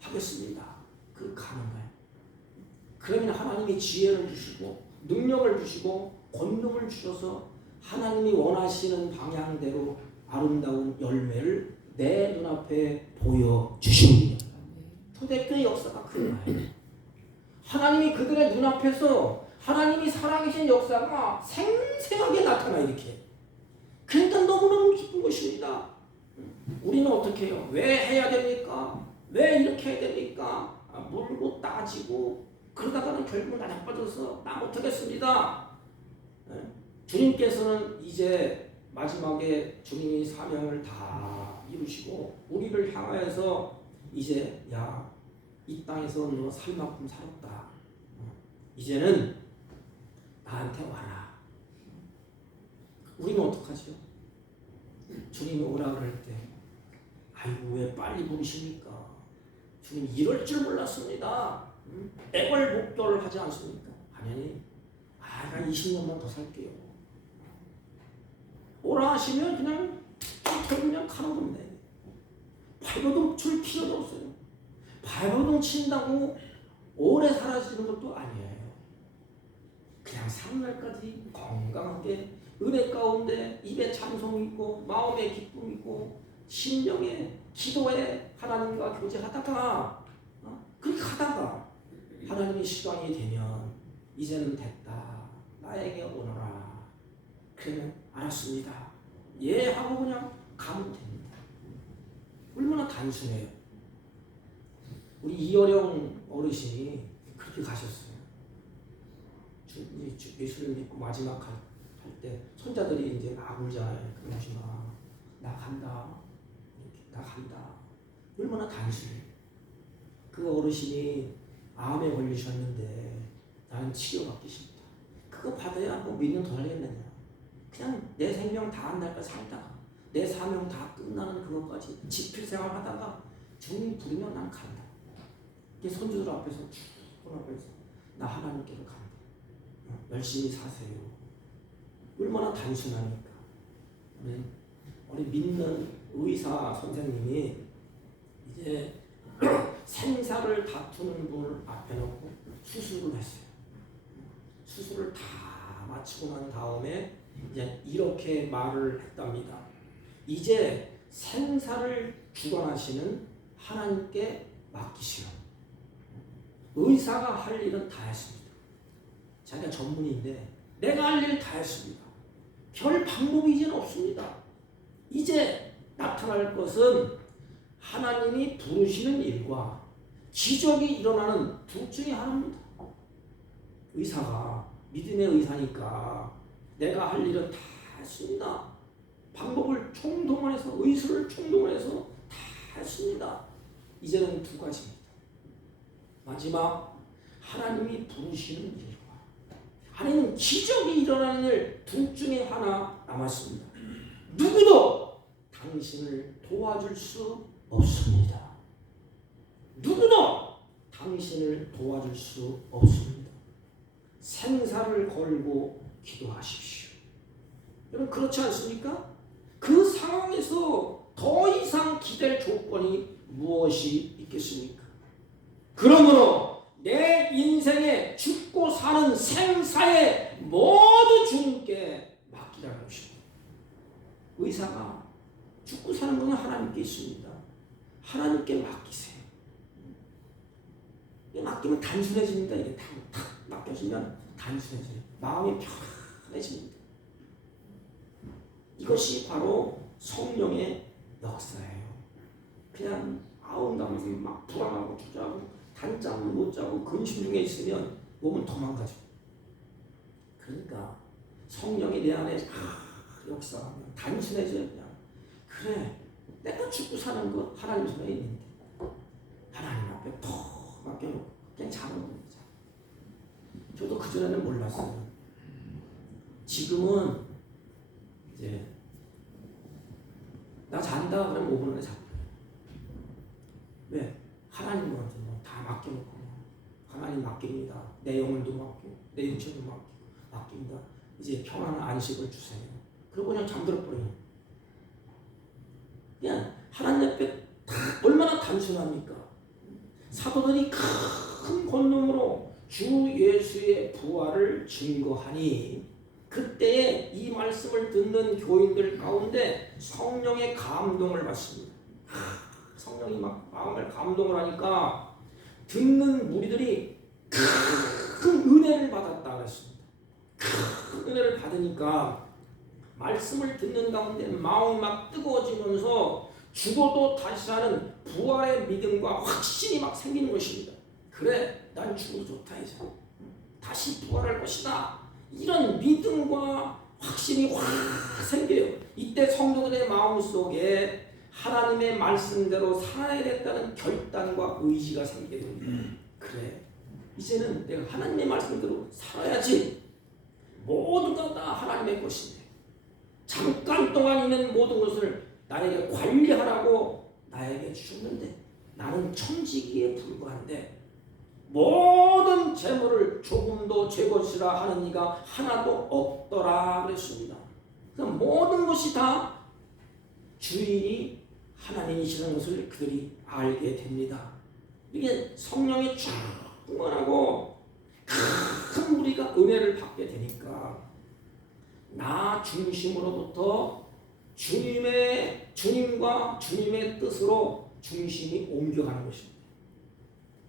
하겠습니다. 그 가는 거예요. 그러면 하나님이 지혜를 주시고 능력을 주시고 권능을 주셔서 하나님이 원하시는 방향대로 아름다운 열매를 내 눈앞에 보여주십니다. 초대교회 역사가 그거예요. 하나님이 그들의 눈앞에서 하나님이 살아계신 역사가 생생하게 나타나 이렇게. 그러니까 너무너무 기쁜 것입니다. 우리는 어떻게 해요? 왜 해야 됩니까? 왜 이렇게 해야 됩니까? 물고 따지고 그러다가는 결국 나자빠져서 나 못하겠습니다. 주님께서는 이제 마지막에 주님이 사명을 다 이루시고 우리를 향하여서 이제 야, 이 땅에서 너 살 만큼 살았다. 이제는 나한테 와라. 우리는 어떡하죠? 주님이 오라 그럴 때 아이고 왜 빨리 부르십니까? 주님 이럴 줄 몰랐습니다. 애걸복돌을 하지 않습니까? 아니, 난 20년만 더 살게요. 오라 하시면 그냥 그냥 가는 겁니다. 발버둥 칠 필요도 없어요. 발버둥 친다고 오래 사라지는 것도 아니에요. 그냥 상날까지 건강하게 은혜 가운데 입에 찬송이 있고 마음에 기쁨이 있고 심령에 기도에 하나님과 교제하다가 그렇게 하다가 하나님의 시간이 되면 이제는 됐다. 나에게 오너라. 그러면 알았습니다. 예 하고 그냥 가면 됩니다. 얼마나 단순해요. 우리 이어령 어르신이 그렇게 가셨어요. 예수를 믿고 마지막 할 때 손자들이 이제 막 울잖아요. 그러시마 나 간다. 이렇게 나 간다. 얼마나 단순해. 그 어르신이 암에 걸리셨는데 나는 치료받기 싫다. 그거 받아야 뭐 몇 년 더 살겠느냐. 그냥 내 생명 다 한 날까지 살다가 내 사명 다 끝나는 그것까지 집필생활 하다가 주님 부르면 난 간다. 이게 손주들 앞에서 나 하나님께로 간다. 열심히 사세요. 얼마나 단순하니까. 우리 믿는 의사 선생님이 이제 생사를 다투는 분을 앞에 놓고 수술을 했어요. 수술을 다 마치고 난 다음에 이제 이렇게 말을 했답니다. 이제 생사를 주관하시는 하나님께 맡기시오. 의사가 할 일은 다 했습니다. 자기가 전문인데 내가 할 일 다 했습니다. 별 방법이 이제는 없습니다. 이제 나타날 것은 하나님이 부르시는 일과 기적이 일어나는 둘 중에 하나입니다. 의사가 믿음의 의사니까 내가 할 일은 다 했습니다. 방법을 총동원해서 의술을 총동원해서 다 했습니다. 이제는 두 가지입니다. 마지막 하나님이 부르시는 일과 하나님 기적이 일어나는 일 둘 중에 하나 남았습니다. 누구도 당신을 도와줄 수 없습니다. 누구도 당신을 도와줄 수 없습니다. 생사를 걸고 기도하십시오. 여러분 그렇지 않습니까? 그 상황에서 더 이상 기댈 조건이 무엇이 있겠습니까? 그러므로 내 인생에 죽고 사는 생사에 모두 주님께 맡기라는 것입니다. 의사가 죽고 사는 것은 하나님께 있습니다. 하나님께 맡기세요. 맡기면 단순해집니다. 이게 탁 맡겨지면 단순해져요. 마음이 편해집니다. 이것이 바로 성령의 역사예요. 그냥 아웅다면서 막 불안하고 주저하고 단잠을 못 자고 근심 중에 있으면 몸은 도망가죠. 그러니까 성령이 내 안에 역사하면 단순해져요. 그냥 그래 내가 죽고 사는 것 하나님 손에 있는데 하나님 앞에 더 맡겨놓고 그냥 자는 겁니다. 저도 그전에는 몰랐어요. 지금은 이제 나 잔다 그러면 5분 안에 자고 왜? 하나님한테 다 맡겨놓고 하나님 맡깁니다. 내 영혼도 맡기고 내 육체도 맡깁니다. 이제 평안한 안식을 주세요. 그리고 그냥 잠들어 버려요. 그냥 하나님 앞에 얼마나 단순합니까? 사도들이 큰 권능으로 주 예수의 부활을 증거하니 그때에 이 말씀을 듣는 교인들 가운데 성령의 감동을 받습니다. 성령이 막 마음을 감동을 하니까 듣는 무리들이 큰 은혜를 받았다 그랬습니다. 큰 은혜를 받으니까 말씀을 듣는 가운데 마음이 막 뜨거워지면서 죽어도 다시 사는 부활의 믿음과 확신이 막 생기는 것입니다. 그래, 난 죽어도 좋다 이제. 다시 부활할 것이다. 이런 믿음과 확신이 확 생겨요. 이때 성도들의 마음속에 하나님의 말씀대로 살아야겠다는 결단과 의지가 생기게 됩니다. 그래, 이제는 내가 하나님의 말씀대로 살아야지. 모두가 다 하나님의 것인데 잠깐 동안 있는 모든 것을 나에게 관리하라고 나에게 주셨는데 나는 천지기에 불과한데 모든 재물을 조금도 제 것이라 하는 이가 하나도 없더라 그랬습니다. 그래서 모든 것이 다 주인이 하나님이시라는 것을 그들이 알게 됩니다. 이게 성령이 충만하고 큰 무리가 은혜를 받게 되니까 나 중심으로부터 주님과 주님의 뜻으로 중심이 옮겨가는 것입니다.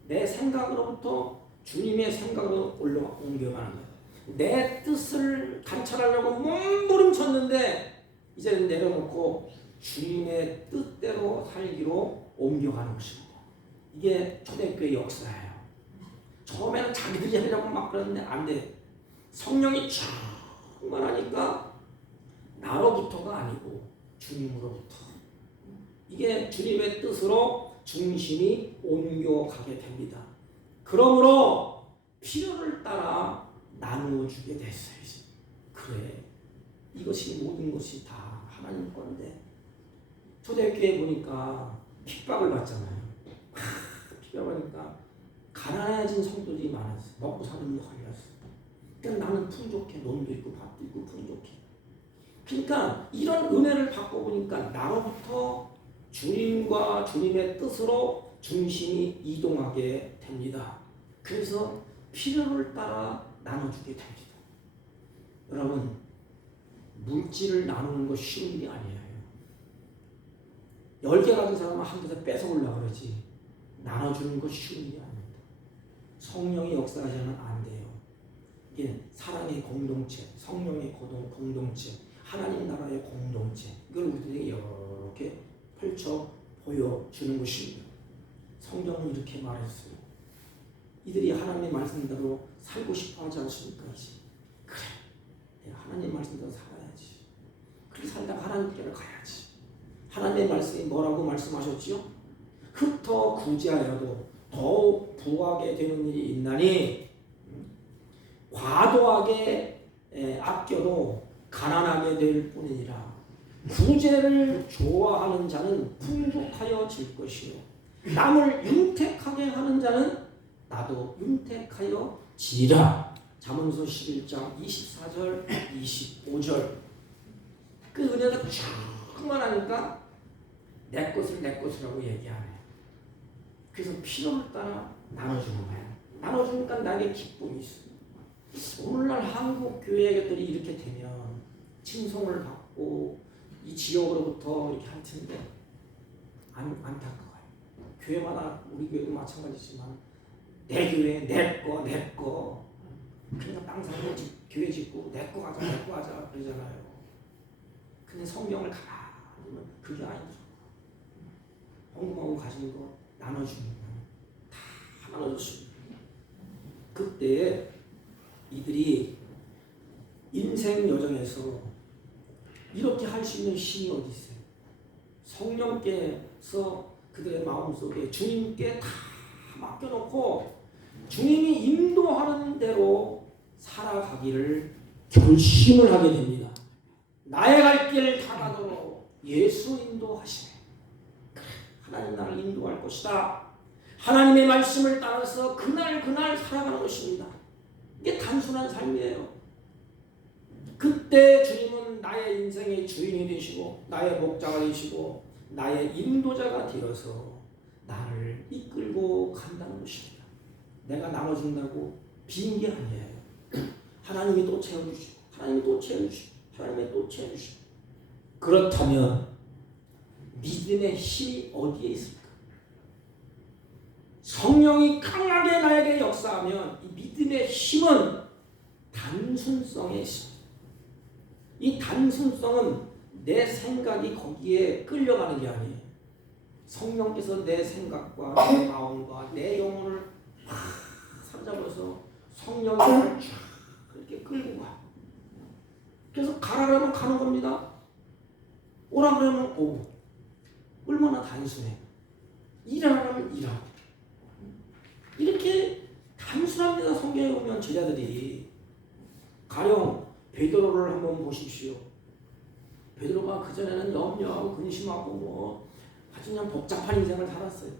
내 생각으로부터 주님의 생각으로 옮겨가는 거예요. 내 뜻을 관찰하려고 몸부림쳤는데 이제는 내려놓고 주님의 뜻대로 살기로 옮겨가는 것입니다. 이게 초대교회 역사예요. 처음에는 자기들이 하려고 막 그러는데 안 돼. 성령이 충만하니까 나로부터가 아니고 주님으로부터. 이게 주님의 뜻으로 중심이 옮겨가게 됩니다. 그러므로 필요를 따라 나누어주게 됐어요. 그래, 이것이 모든 것이 다 하나님 건데. 초대교회 보니까 핍박을 받잖아요. 핍박을 받으니까 가난해진 성도들이 많았어요. 먹고 사는 게 걸렸어요. 그러니까 나는 풍족해. 논도 있고 밥도 있고 풍족해. 그러니까 이런 은혜를 받고 보니까 나로부터 주님과 주님의 뜻으로 중심이 이동하게 됩니다. 그래서 필요를 따라 나눠주게 됩니다. 여러분, 물질을 나누는 거 쉬운 일이 아니에요. 10개 가진 사람은 한 개서 뺏어오려고 그러지 나눠주는 거 쉬운 일이 아닙니다. 성령이 역사하지는 안 돼요. 이게 사랑의 공동체, 성령의 공동체, 하나님 나라의 공동체, 이걸 우리들에게 이렇게 펼쳐 보여주는 것입니다. 성경은 이렇게 말했어요. 이들이 하나님의 말씀대로 살고 싶어 하지 않습니까? 그래, 내가 하나님 말씀대로 살아야지. 그렇게 살다가 하나님께로 가야지. 하나님의 말씀이 뭐라고 말씀하셨지요? 흩어 구제하여도 더욱 부하게 되는 일이 있나니 과도하게 아껴도 가난하게 될 뿐이니라. 구제를 좋아하는 자는 풍족하여질 것이요 남을 윤택하게 하는 자는 나도 윤택하여 지라. 잠언서 11장 24절 25절. 그 은혜가 충만하니까 내 것을 내 것이라고 얘기하네. 그래서 필요를 따라 나눠주는 거야. 나눠주니까 나에게 기쁨이 있어. 오늘날 한국 교회들이 이렇게 되면 칭송을 받고 이 지역으로부터 이렇게 할 텐데 안타까워요. 교회마다 우리 교회도 마찬가지지만 내 교회 내 거 그러니까 땅 사고 교회 짓고 내 거 하자 그러잖아요. 근데 성경을 가만히 보면 그게 아니죠. 헌금하고 가진 거 나눠주는 거 다 나눠줬습니다. 그때 이들이 인생 여정에서 이렇게 할 수 있는 힘이 어디 있어요? 성령께서 그들의 마음속에 주님께 다 맡겨놓고 주님이 인도하는 대로 살아가기를 결심을 하게 됩니다. 나의 갈 길 다 가도록 예수 인도하시네. 하나님 나를 인도할 것이다. 하나님의 말씀을 따라서 그날 살아가는 것입니다. 이게 단순한 삶이에요. 그때 주님은 나의 인생의 주인이 되시고 나의 목자가 되시고 나의 인도자가 되어서 나를 이끌고 간다는 것입니다. 내가 나눠준다고 빈 게 아니에요. 하나님이 또 채워주시고 하나님이 또 채워주시고 하나님이 또 채워주시고. 그렇다면 믿음의 힘이 어디에 있을까? 성령이 강하게 나에게 역사하면 이 믿음의 힘은 단순성에 있습니다. 이 단순성은 내 생각이 거기에 끌려가는 게 아니에요. 성령께서 내 생각과 내 마음과 내 영혼을 사로잡아서 성령이 쫙 그렇게 끌고 가. 그래서 가라라면 가는 겁니다. 오라 그러면 오고. 얼마나 단순해. 일하라면 일하고. 이렇게 단순합니다. 성경에 보면 제자들이. 가령 베드로를 한번 보십시오. 베드로가 그전에는 염려하고 근심하고 뭐 아주 그냥 복잡한 인생을 살았어요.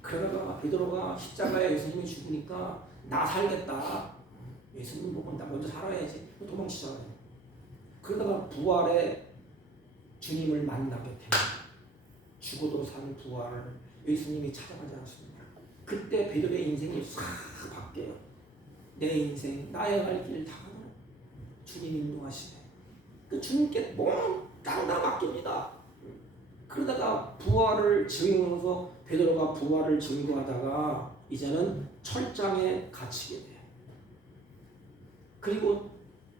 그러다가 베드로가 십자가에 예수님이 죽으니까 나 살겠다. 예수님 보고 나 먼저 살아야지. 도망치잖아요. 그러다가 부활의 주님을 만나게 됩니다. 죽어도 산 부활을 예수님이 찾아가지 않습니까? 그때 베드로의 인생이 싹 바뀌어요. 내 인생, 나의 갈 길 다 가는 주님 인도하시네. 그 주님께 몽땅 다 맡깁니다. 그러다가 부활을 증거해서 베드로가 부활을 증거하다가 이제는 철장에 갇히게 돼요. 그리고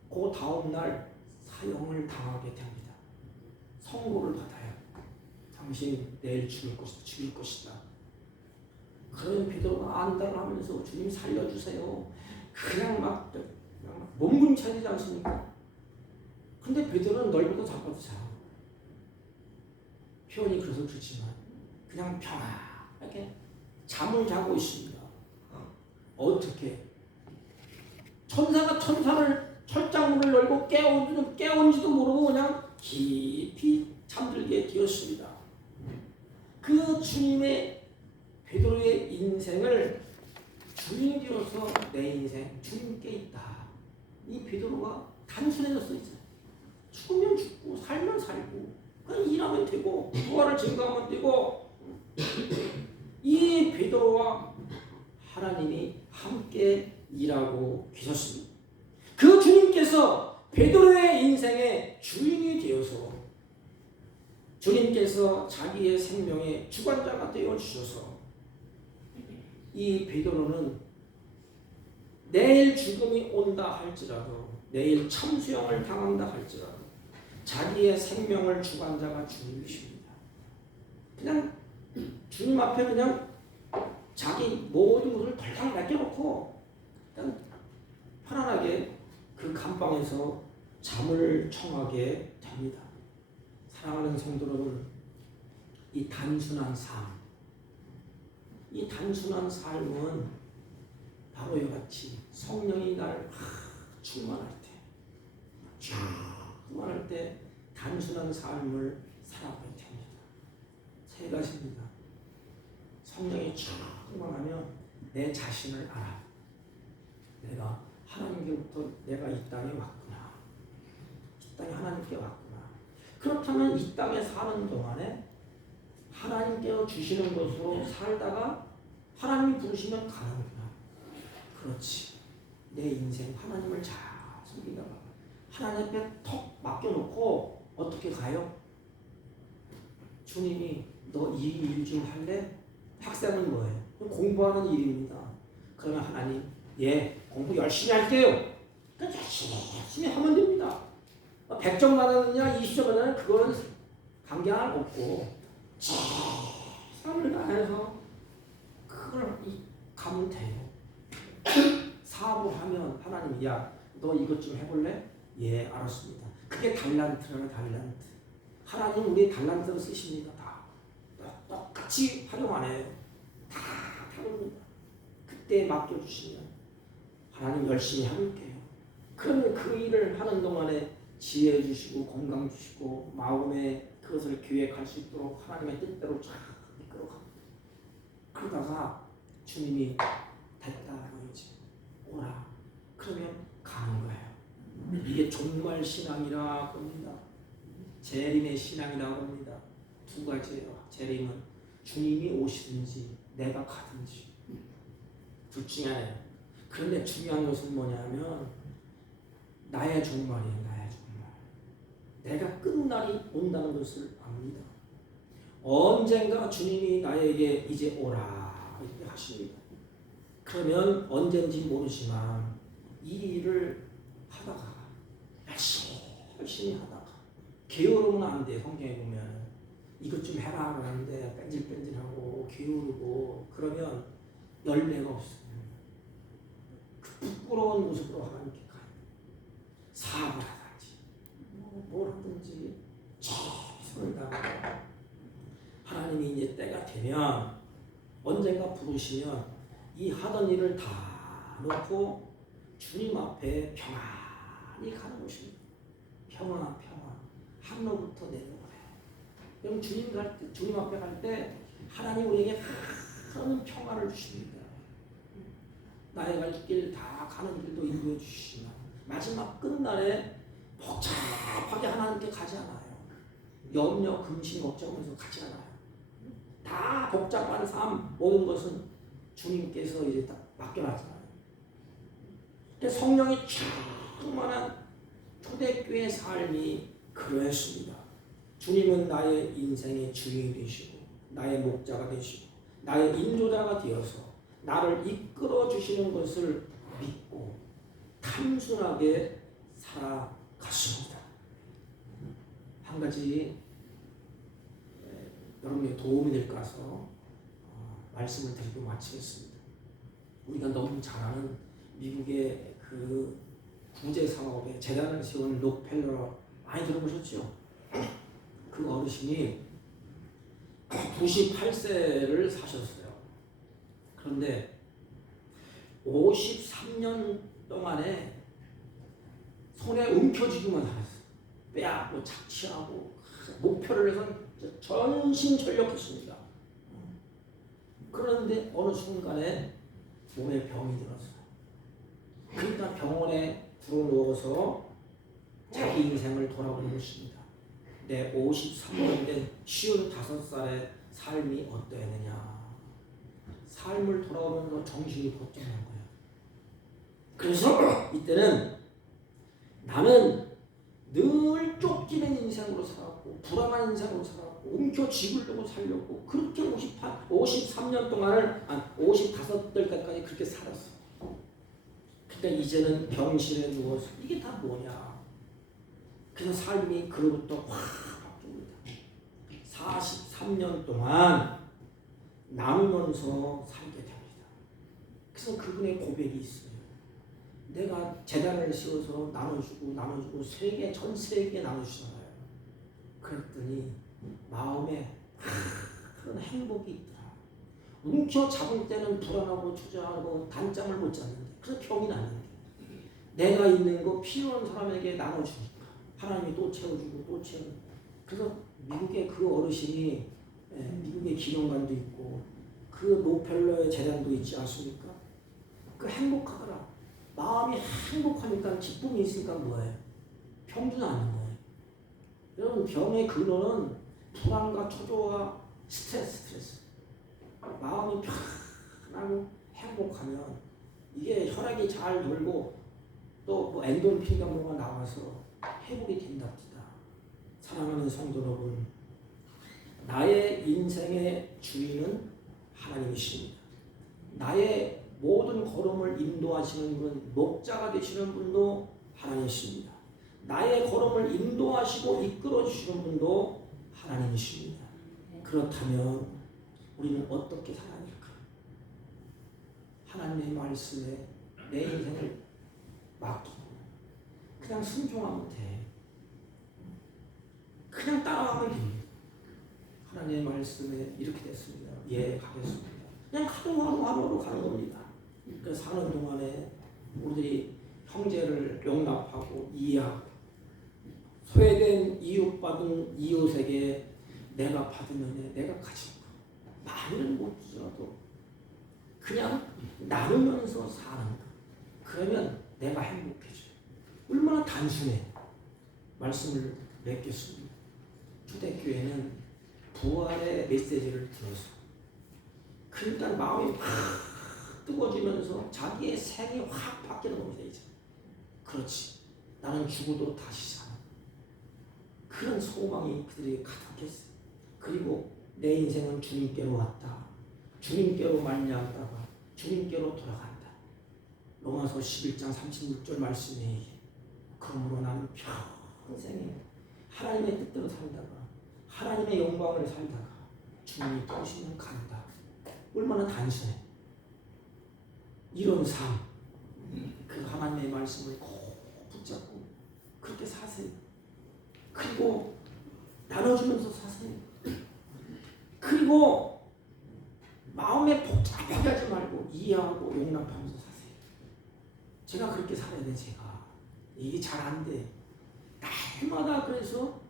그 다음 날 사형을 당하게 됩니다. 선고를 받아요. 당신 내일 죽일 것이다. 그러면 베드로가 안다고 하면서 주님 살려주세요. 그냥 막 몸부림쳐지지 않습니까? 근데 베드로는 널보다 작아도 잘. 표현이 그래서 그렇지만 그냥 편하게 잠을 자고 있습니다. 어떻게? 천사가 천사를 철장문을 열고 깨운지도 모르고 그냥 깊이 잠들게 되었습니다. 그 주님의 베드로의 인생을 주인으로서 내 인생 주님께 있다. 이 베드로가 단순해졌어 이제. 죽으면 죽고 살면 살고 그냥 일하면 되고 부활을 증거하면 되고 이 베드로와 하나님이 함께 일하고 계셨습니다. 그 주님께서 베드로의 인생의 주인이 되어서 주님께서 자기의 생명의 주관자가 되어 주셔서 이 베드로는 내일 죽음이 온다 할지라도 내일 참수형을 당한다 할지라도 자기의 생명을 주관자가 주님이십니다. 그냥 주님 앞에 그냥 자기 모든 것을 덜덜 맡겨놓고 그냥 편안하게 그 감방에서 잠을 청하게 됩니다. 사랑하는 성도 여러분, 이 단순한 삶, 이 단순한 삶은 바로 이같이 성령이 날 충만할 때 단순한 삶을 살아가게 됩니다. 세 가지입니다. 성령이 충만하면 내 자신을 알아. 내가 하나님께로부터 내가 이 땅에 왔구나. 이 땅에 하나님께 왔구나. 그렇다면 이 땅에 사는 동안에 하나님께서 주시는 것으로 살다가 하나님이 부르시면 가는구나. 그렇지. 내 인생 하나님을 잘 섬기다가 하나님 앞에 턱 맡겨놓고 어떻게 가요? 주님이 너 이 일 좀 할래? 학생은 뭐예요? 공부하는 일입니다. 그러면 하나님 공부 열심히 할게요. 그러니까 열심히 하면 됩니다. 100점 받았느냐 20점 받았느냐 그거는 관계가 없고 삶을 다해서 그걸 가면 돼요. 사업하면 하나님 너 이것 좀 해볼래? 예, 알았습니다. 그게 달란트라는 달란트. 하나님 우리 달란트로 쓰십니다. 다 똑같이 활용 안 해요. 다 다릅니다. 그때 맡겨주시면 하나님 열심히 해볼게요. 그러면 그 일을 하는 동안에 지혜 주시고 건강 주시고 마음에 그것을 기획할 수 있도록 하나님의 뜻대로 쫙 이끌어갑니다. 그러다가 주님이 됐다 그러지 오라 그러면 가는 거예요. 이게 종말 신앙이라 합니다. 재림의 신앙이라고 합니다. 두 가지예요. 재림은 주님이 오시든지 내가 가든지 둘 중에 하나예요. 그런데 중요한 것은 뭐냐면 나의 종말이에요. 나의 종말. 내가 끝날이 온다는 것을 압니다. 언젠가 주님이 나에게 이제 오라 이렇게 하십니다. 그러면 언젠지 모르지만 이 일을 하다가 열심히 하다가 게으르면 안 돼. 성경에 보면 이것 좀 해라 그러는데 뺀질뺀질하고 게으르고 그러면 열매가 없어요. 그 부끄러운 모습으로 하나님께 가요. 사업을 하든지 뭘 하든지 최선을 다하고 하나님이 이제 때가 되면 언젠가 부르시면 이 하던 일을 다 놓고 주님 앞에 평안히 가는 것입니다. 평안 하늘로부터 내려오래. 그럼 주님 앞에 갈 때 하나님 우리에게 큰 평안을 주십니다. 나의 갈 길 다 가는 길도 인도해 주시지만 마지막 끝날에 복잡하게 하나님께 가지 않아요. 염려, 근심, 걱정하면서 같이 나가요. 다 복잡한 삶, 모든 것은 주님께서 이제 다 맡겨놨잖아요. 근데 성령이 충만한 초대교회 삶이 그러했습니다. 주님은 나의 인생의 주인이 되시고 나의 목자가 되시고 나의 인도자가 되어서 나를 이끌어 주시는 것을 믿고 단순하게 살아갔습니다. 한 가지 여러분의 도움이 될까 해서 말씀을 드리고 마치겠습니다. 우리가 너무 잘 아는 미국의 그 구제 사업에 재단을 세운 록펠러 많이 들어보셨죠? 그 어르신이 98세를 사셨어요. 그런데 53년 동안에 손에 움켜쥐기만 살았어요. 빼앗고 착취하고 목표를 해서 전심전력했습니다. 그런데 어느 순간에 몸에 병이 들었어요. 그러니까 병원에 들어누워서 자기 인생을 돌아보는 것입니다. 내 53년 된 55살의 삶이 어떠했느냐. 삶을 돌아보면서 정신이 번쩍한 거예요. 그래서 이때는 나는 늘 쫓기는 인생으로 살았고 불안한 인생으로 살았고 움켜쥐으려고 살려고 그렇게 53년 동안을 55살까지 그렇게 살았어. 근데 이제는 병실에 누워서 이게 다 뭐냐. 그래서 삶이 그로부터 확 바뀝니다. 43년 동안 나누면서 살게 됩니다. 그래서 그분의 고백이 있어요. 내가 재단을 씌워서 나눠주고 전 세계에 나눠주잖아요. 그랬더니 마음에 그런 행복이 있더라. 움켜잡을 때는 불안하고 초조하고 단잠을 못 잤는데 그래서 병이 났는데 내가 있는 거 필요한 사람에게 나눠주니까 하나님이 또 채워주고 또 채워주고. 그래서 미국의 그 어르신이 미국의 기념관도 있고 그 록펠러의 재단도 있지 않습니까? 그 행복하더라. 마음이 행복하니까 기쁨이 있으니까 뭐예요? 병도 낫는 거예요. 여러분 병의 근원은 불안과 초조와 스트레스. 마음이 편하고 행복하면 이게 혈액이 잘 돌고 또 뭐 엔돌핀가 뭐가 나와서 회복이 된답니다. 사랑하는 성도 여러분, 나의 인생의 주인은 하나님이십니다. 나의 모든 걸음을 인도하시는 분, 목자가 되시는 분도 하나님이십니다. 나의 걸음을 인도하시고 이끌어 주시는 분도 하나님이십니다. 그렇다면 우리는 어떻게 살아야 될까요? 하나님의 말씀에 내 인생을 맡기고 그냥 순종하면 돼. 그냥 따라가면 됩니다. 하나님의 말씀에 이렇게 됐습니다. 예, 가겠습니다. 그냥 하루하루 가는 겁니다. 그 사는 동안에 우리들이 형제를 용납하고 이해하고 소외된 이웃받은 이웃에게 내가 받은 은혜, 내가 가진 거 많이는 못 주더라도 그냥 나누면서 사는 거. 그러면 내가 행복해져요. 얼마나 단순해. 말씀을 맺겠습니다. 초대교회는 부활의 메시지를 들어서 그러니까 마음이 확 뜨거워지면서 자기의 생이 확 바뀌는 겁니다. 이제 그렇지, 나는 죽어도 다시 사는 그런 소망이 그들에게 가득했어요. 그리고 내 인생은 주님께로 왔다. 주님께로 말미암다가 주님께로 돌아간다. 로마서 11장 36절 말씀에 그러므로 나는 평생에 하나님의 뜻대로 살다가 하나님의 영광을 살다가 주님이 떠오시면 간다. 얼마나 단순해. 이런 삶, 그 하나님의 말씀을 꼭 붙잡고 그렇게 사세요. 그리고 나눠주면서 사세요. 그리고 마음에 복잡하게 하지 말고 이해하고 용납하면서 사세요. 제가 그렇게 살아야 돼. 제가 이게 잘 안 돼. 날마다 그래서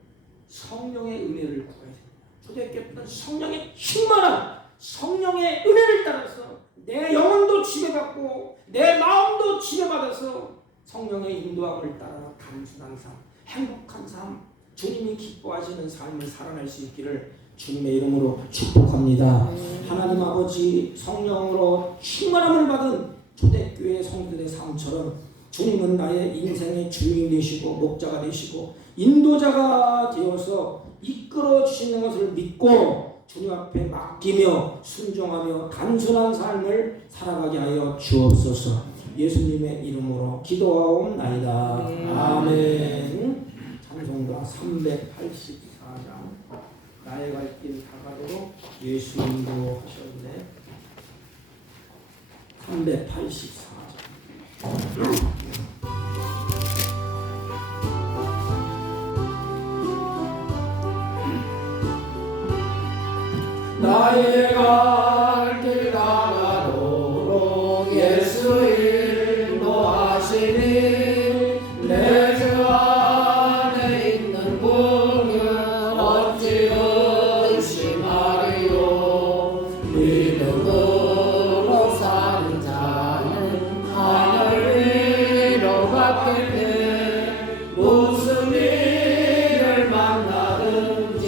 성령의 은혜를 구해야 됩니다. 초대교회는 성령의 충만한 성령의 은혜를 따라서 내 영혼도 지배받고 내 마음도 지배받아서 성령의 인도함을 따라 단순한 삶, 행복한 삶, 주님이 기뻐하시는 삶을 살아낼 수 있기를 주님의 이름으로 축복합니다. 하나님 아버지 성령으로 충만함을 받은 초대교회 성도들의 삶처럼 주님은 나의 인생의 주인 되시고 목자가 되시고 인도자가 되어서 이끌어 주시는 것을 믿고 주님 앞에 맡기며 순종하며 단순한 삶을 살아가게 하여 주옵소서. 예수님의 이름으로 기도하옵나이다. 아멘. 찬송가 384장 나의 갈 길 다가도록 예수 인도하셨네. 384장 나의 갈 길 다가도록 예수 인도하시니 내 주 안에 있는 분은 어찌 의심하리요. 믿음으로 사는 자는 하늘 위로 갔겠네. 무슨 일을 만나든지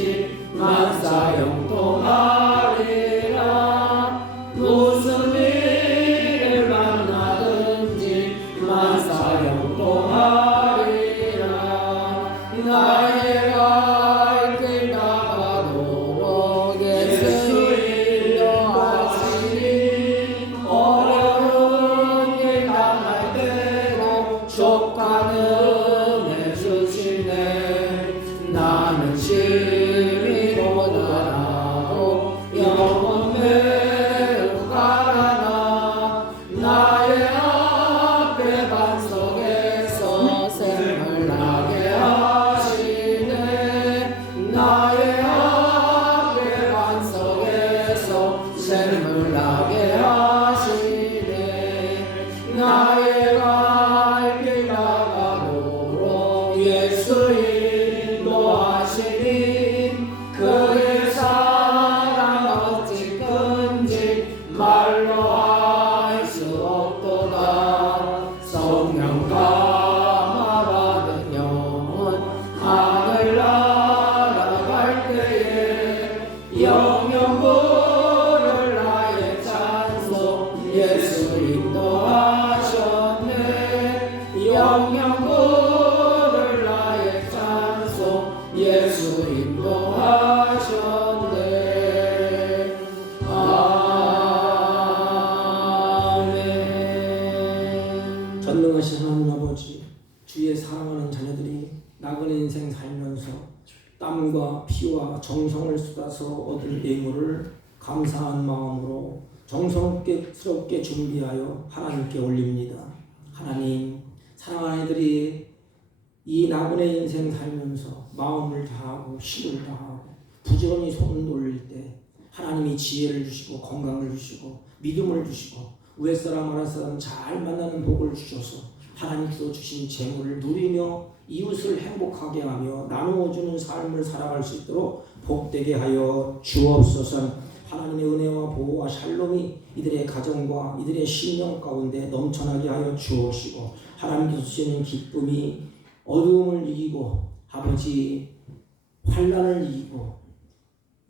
만사 형통하리라. 무슨 일을 만나든지 만사 형통하리라. 나의 갈 길 다가도록 예수 인도하시니 어려운 일 당할 때도 족하는 은혜 주시네. 나는 심히 고단하고 영혼 매우 가라나 나의 앞에 반석에서 샘을 나게 하시네. 나의 앞에 반석에서 샘을 나게 하시네. 나의 갈 길 다가도록 예수 인도하시니 그의 사랑 어찌 큰지 말로 알 수 없도다. 성령 감화받은 영혼 하늘 날아갈 때에 영영 부를 나의 찬송 예수 인도하셨네. 영영 부를 나의 찬송 예수 인도하셨네. 아멘. 전능하신 하나님 아버지, 주의 사랑하는 자녀들이 나그네 인생 살면서 땀과 피와 정성을 쏟아서 얻은 예물을 감사한 마음으로 정성스럽게 준비하여 하나님께 올립니다. 하나님, 사랑하는 아이들이 이 나그네 인생 살면서 마음을 다하고 힘을 다하고 부지런히 손을 올릴 때 하나님이 지혜를 주시고 건강을 주시고 믿음을 주시고 위에 사람 아랫 사람 잘 만나는 복을 주셔서 하나님께서 주신 재물을 누리며 이웃을 행복하게 하며 나누어주는 삶을 살아갈 수 있도록 복되게 하여 주옵소서. 하나님의 은혜와 보호와 샬롬이 이들의 가정과 이들의 심령 가운데 넘쳐나게 하여 주옵시고 하나님께서 주시는 기쁨이 어두움을 이기고 아버지 환난을 이기고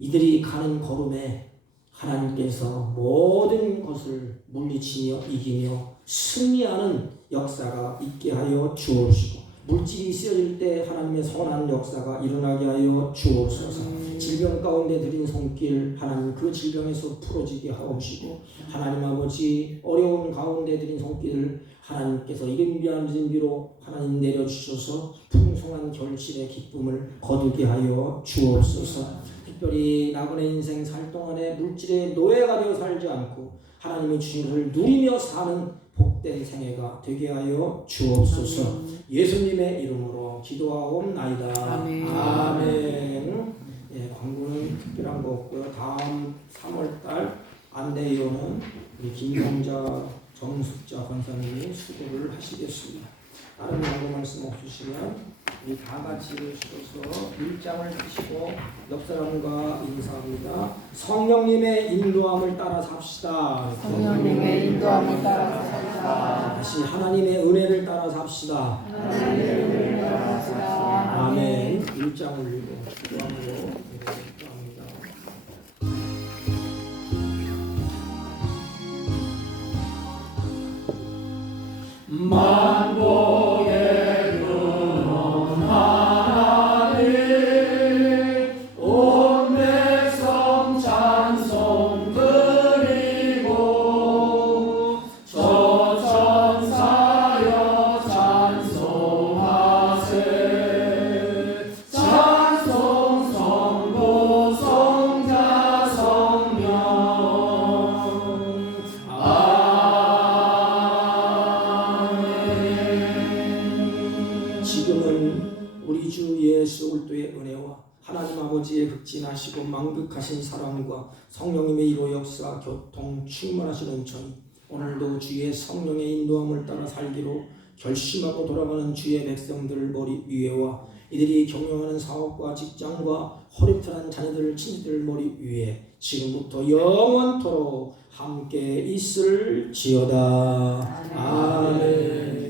이들이 가는 걸음에 하나님께서 모든 것을 물리치며 이기며 승리하는 역사가 있게 하여 주옵시고 물질이 쓰여질 때 하나님의 선한 역사가 일어나게 하여 주옵소서. 질병 가운데 드린 손길 하나님 그 질병에서 풀어지게 하옵시고 하나님 아버지 어려운 가운데 드린 손길을 하나님께서 이른비한 진비로 하나님 내려주셔서 풍성한 결실의 기쁨을 거두게 하여 주옵소서. 특별히 나그네 인생 살 동안에 물질의 노예가 되어 살지 않고 하나님의 주신 것을 누리며 사는 복된 생애가 되게 하여 주옵소서. 예수님의 이름으로 기도하옵나이다. 아멘. 예, 광고는 특별한 거 없고요. 다음 3월달 안내위원은 우리 김경자 정숙자 권사님이 수고를 하시겠습니다. 다른 광고 말씀 없으시면 우리 다 같이 서서 일장을 펴시고 옆 사람과 인사합니다. 성령님의 인도함을 따라 삽시다. 성령님의 인도함을 따라 삽시다. 다시 하나님의 은혜를 따라 삽시다. 하나님의 은혜를 따라 삽시다. 아멘. 일장 올리고 기도함으로 기도합니다. 만복의 근원 하나님 온 백성 찬송 드리고 저 천사여 찬송하세 찬송 성부 성자 성령 지금은 우리 주 예수 그리스도의 은혜와 하나님 아버지의 극진하시고 만극하신 사랑과 성령님의 이로 역사 교통 충만하신 은총이 오늘도 주의 성령의 인도함을 따라 살기로 결심하고 돌아가는 주의 백성들 머리 위에와 이들이 경영하는 사업과 직장과 허리튼한 자녀들 친지들 머리 위에 지금부터 영원토록 함께 있을지어다. 아멘.